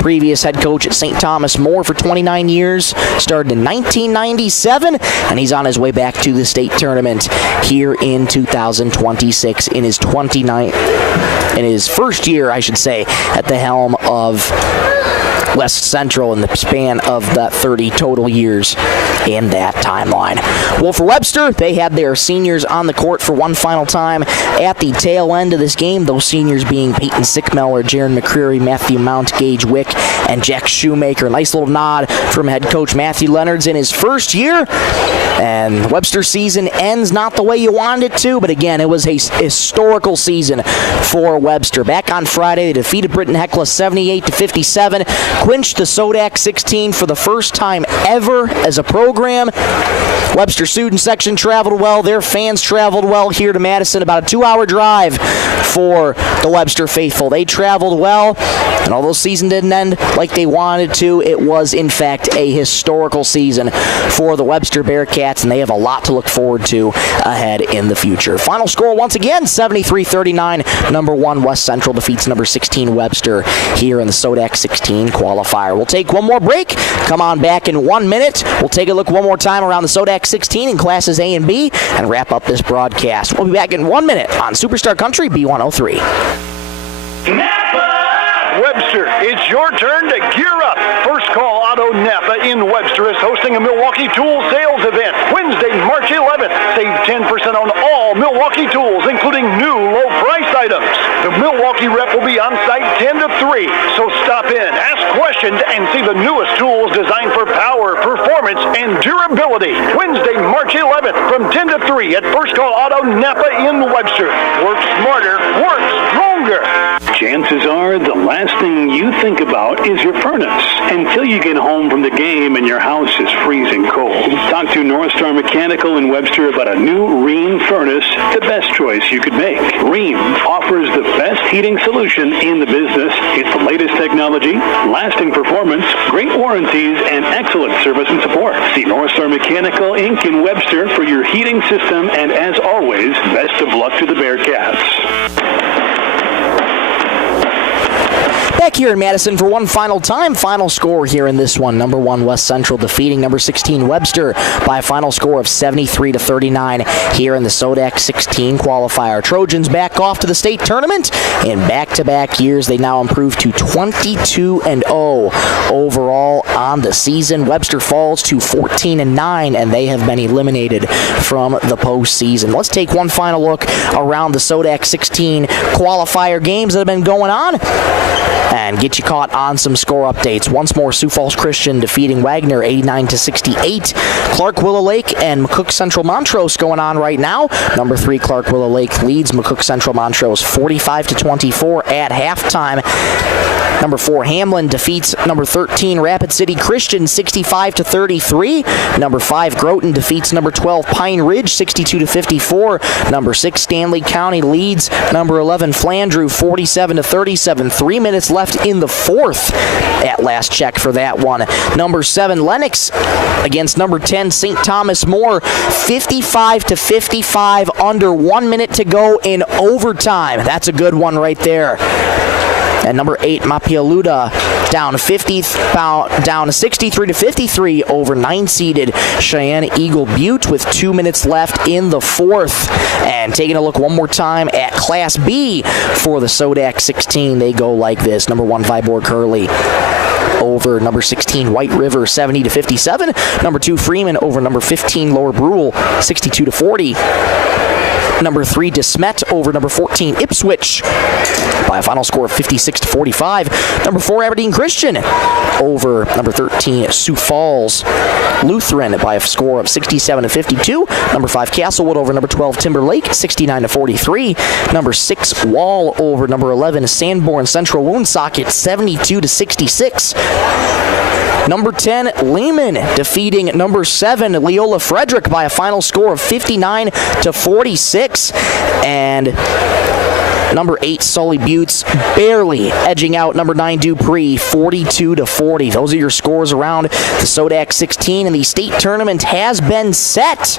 Previous head coach at St. Thomas More for 29 years, started in 1997, and he's on his way back to the state tournament here in 2026 in his first year, I should say, at the helm of West Central in the span of that 30 total years in that timeline. Well, for Webster, they had their seniors on the court for one final time at the tail end of this game, those seniors being Peyton Sickmeller, Jaron McCreary, Matthew Mount, Gage Wick, and Jack Shoemaker. Nice little nod from head coach Matthew Leonards in his first year, and Webster's season ends not the way you wanted it to, but again, it was a historical season for Webster. Back on Friday, they defeated Britton Hecla 78-57, clinched the SoDak 16 for the first time ever as a program. Webster student section traveled well. Their fans traveled well here to Madison. About a 2-hour drive for the Webster faithful. They traveled well, and although the season didn't end like they wanted to, it was in fact a historical season for the Webster Bearcats, and they have a lot to look forward to ahead in the future. Final score once again, 73-39. Number 1 West Central defeats number 16 Webster here in the SoDak 16 qualifier. We'll take one more break. Come on back in 1 minute. We'll take a look one more time around the SoDak 16 in classes A and B and wrap up this broadcast. We'll be back in 1 minute on Superstar Country B103. Webster, it's your turn to gear up. First Call Auto Napa in Webster is hosting a Milwaukee Tool Sales event Wednesday, March 11th. Save 10% on all Milwaukee tools, including new low-priced items. The Milwaukee rep will be on site 10 to 3, so stop in, ask questions, and see the newest tools designed for power, performance, and durability. Wednesday, March 11th from 10 to 3 at First Call Auto Napa in Webster. Work smarter, work stronger. Chances are the last thing you think about is your furnace until you get home from the game and your house is freezing cold. Talk to North Star Mechanical in Webster about a new Rheem furnace, the best choice you could make. Rheem offers the best heating solution in the business. It's the latest technology, lasting performance, great warranties, and excellent service and support. See North Star Mechanical Inc. in Webster for your heating system, and as always, best of luck to the Bearcats. Back here in Madison for one final time. Final score here in this one. Number 1 West Central defeating number 16 Webster by a final score of 73-39 here in the SoDak 16 qualifier. Trojans back off to the state tournament. In back-to-back years, they now improve to 22-0 overall on the season. Webster falls to 14-9, and they have been eliminated from the postseason. Let's take one final look around the SoDak 16 qualifier games that have been going on and get you caught on some score updates. Once more, Sioux Falls Christian defeating Wagner 89-68. Clark Willow Lake and McCook Central Montrose going on right now. Number 3 Clark Willow Lake leads McCook Central Montrose 45-24 at halftime. Number 4 Hamlin defeats number 13 Rapid City Christian 65-33. Number 5 Groton defeats number 12 Pine Ridge 62-54. Number 6 Stanley County leads number 11 Flandreau 47-37. 3 minutes left in the fourth at last check for that one. Number 7 Lennox against number 10 St. Thomas More 55-55, under 1 minute to go in overtime. That's a good one right there. And number 8, Mapialuda down 63-53 over 9-seeded Cheyenne Eagle Butte with 2 minutes left in the fourth. And taking a look one more time at Class B for the SoDak 16, they go like this. Number 1, Viborg Hurley over number 16, White River, 70-57. Number 2, Freeman over number 15, Lower Brule, 62-40. Number 3, DeSmet over number 14, Ipswich, by a final score of 56-45. Number 4, Aberdeen Christian over number 13, Sioux Falls Lutheran, by a score of 67-52. Number 5, Castlewood over number 12, Timberlake, 69-43. Number 6, Wall over number 11, Sanborn Central Woonsocket, 72-66. Number 10, Lehman defeating number 7, Leola Frederick, by a final score of 59-46. And number 8, Sully Buttes barely edging out number 9, Dupree, 42-40. Those are your scores around the SoDak 16, and the state tournament has been set.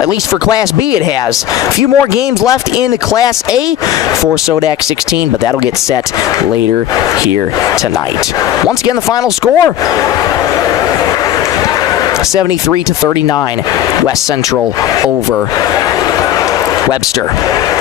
At least for Class B it has. A few more games left in Class A for SoDak 16, but that'll get set later here tonight. Once again, the final score, 73-39, West Central over Webster.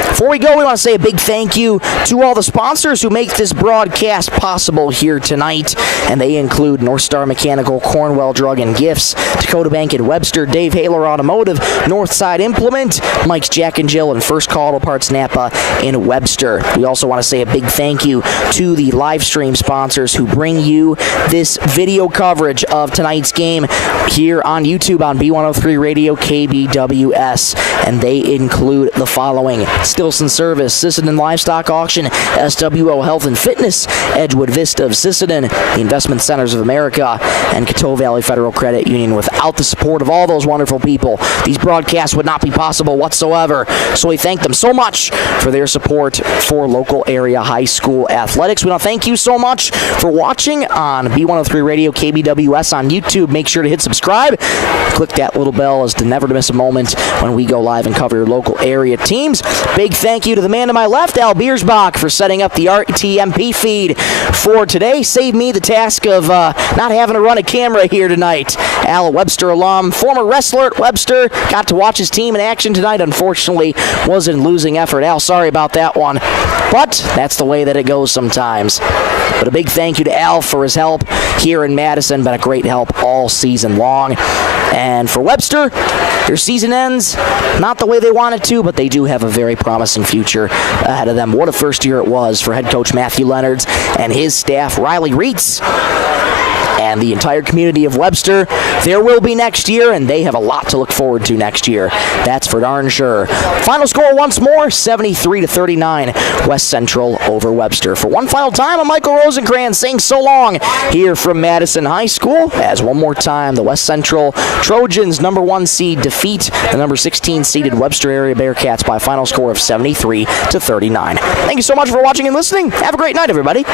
Before we go, we want to say a big thank you to all the sponsors who make this broadcast possible here tonight, and they include North Star Mechanical, Cornwell Drug and Gifts, Dakota Bank and Webster, Dave Haler Automotive, Northside Implement, Mike's Jack and Jill, and First Call Auto Parts Napa in Webster. We also want to say a big thank you to the live stream sponsors who bring you this video coverage of tonight's game here on YouTube on B103 Radio KBWS, and they include the following: Stilson Service, Sisseton Livestock Auction, SWO Health and Fitness, Edgewood Vista of Sisseton, the Investment Centers of America, and Coteau Valley Federal Credit Union. Without the support of all those wonderful people, these broadcasts would not be possible whatsoever. So we thank them so much for their support for local area high school athletics. We want to thank you so much for watching on B103 Radio KBWS on YouTube. Make sure to hit subscribe. Click that little bell as to never to miss a moment when we go live and cover your local area teams. Big thank you to the man to my left, Al Biersbach, for setting up the RTMP feed for today. Saved me the task of not having to run a camera here tonight. Al, a Webster alum, former wrestler at Webster, got to watch his team in action tonight. Unfortunately, was in losing effort. Al, sorry about that one, but that's the way that it goes sometimes. But a big thank you to Al for his help here in Madison. Been a great help all season long. And for Webster, their season ends not the way they wanted to, but they do have a very promising future ahead of them. What a first year it was for head coach Matthew Leonards and his staff, Riley Reitz, and the entire community of Webster. There will be next year, and they have a lot to look forward to next year. That's for darn sure. Final score once more, 73-39, West Central over Webster. For one final time, I'm Michael Rosenkrantz saying so long here from Madison High School, as one more time the West Central Trojans, number 1 seed, defeat the number 16 seeded Webster area Bearcats by a final score of 73-39. Thank you so much for watching and listening. Have a great night, everybody.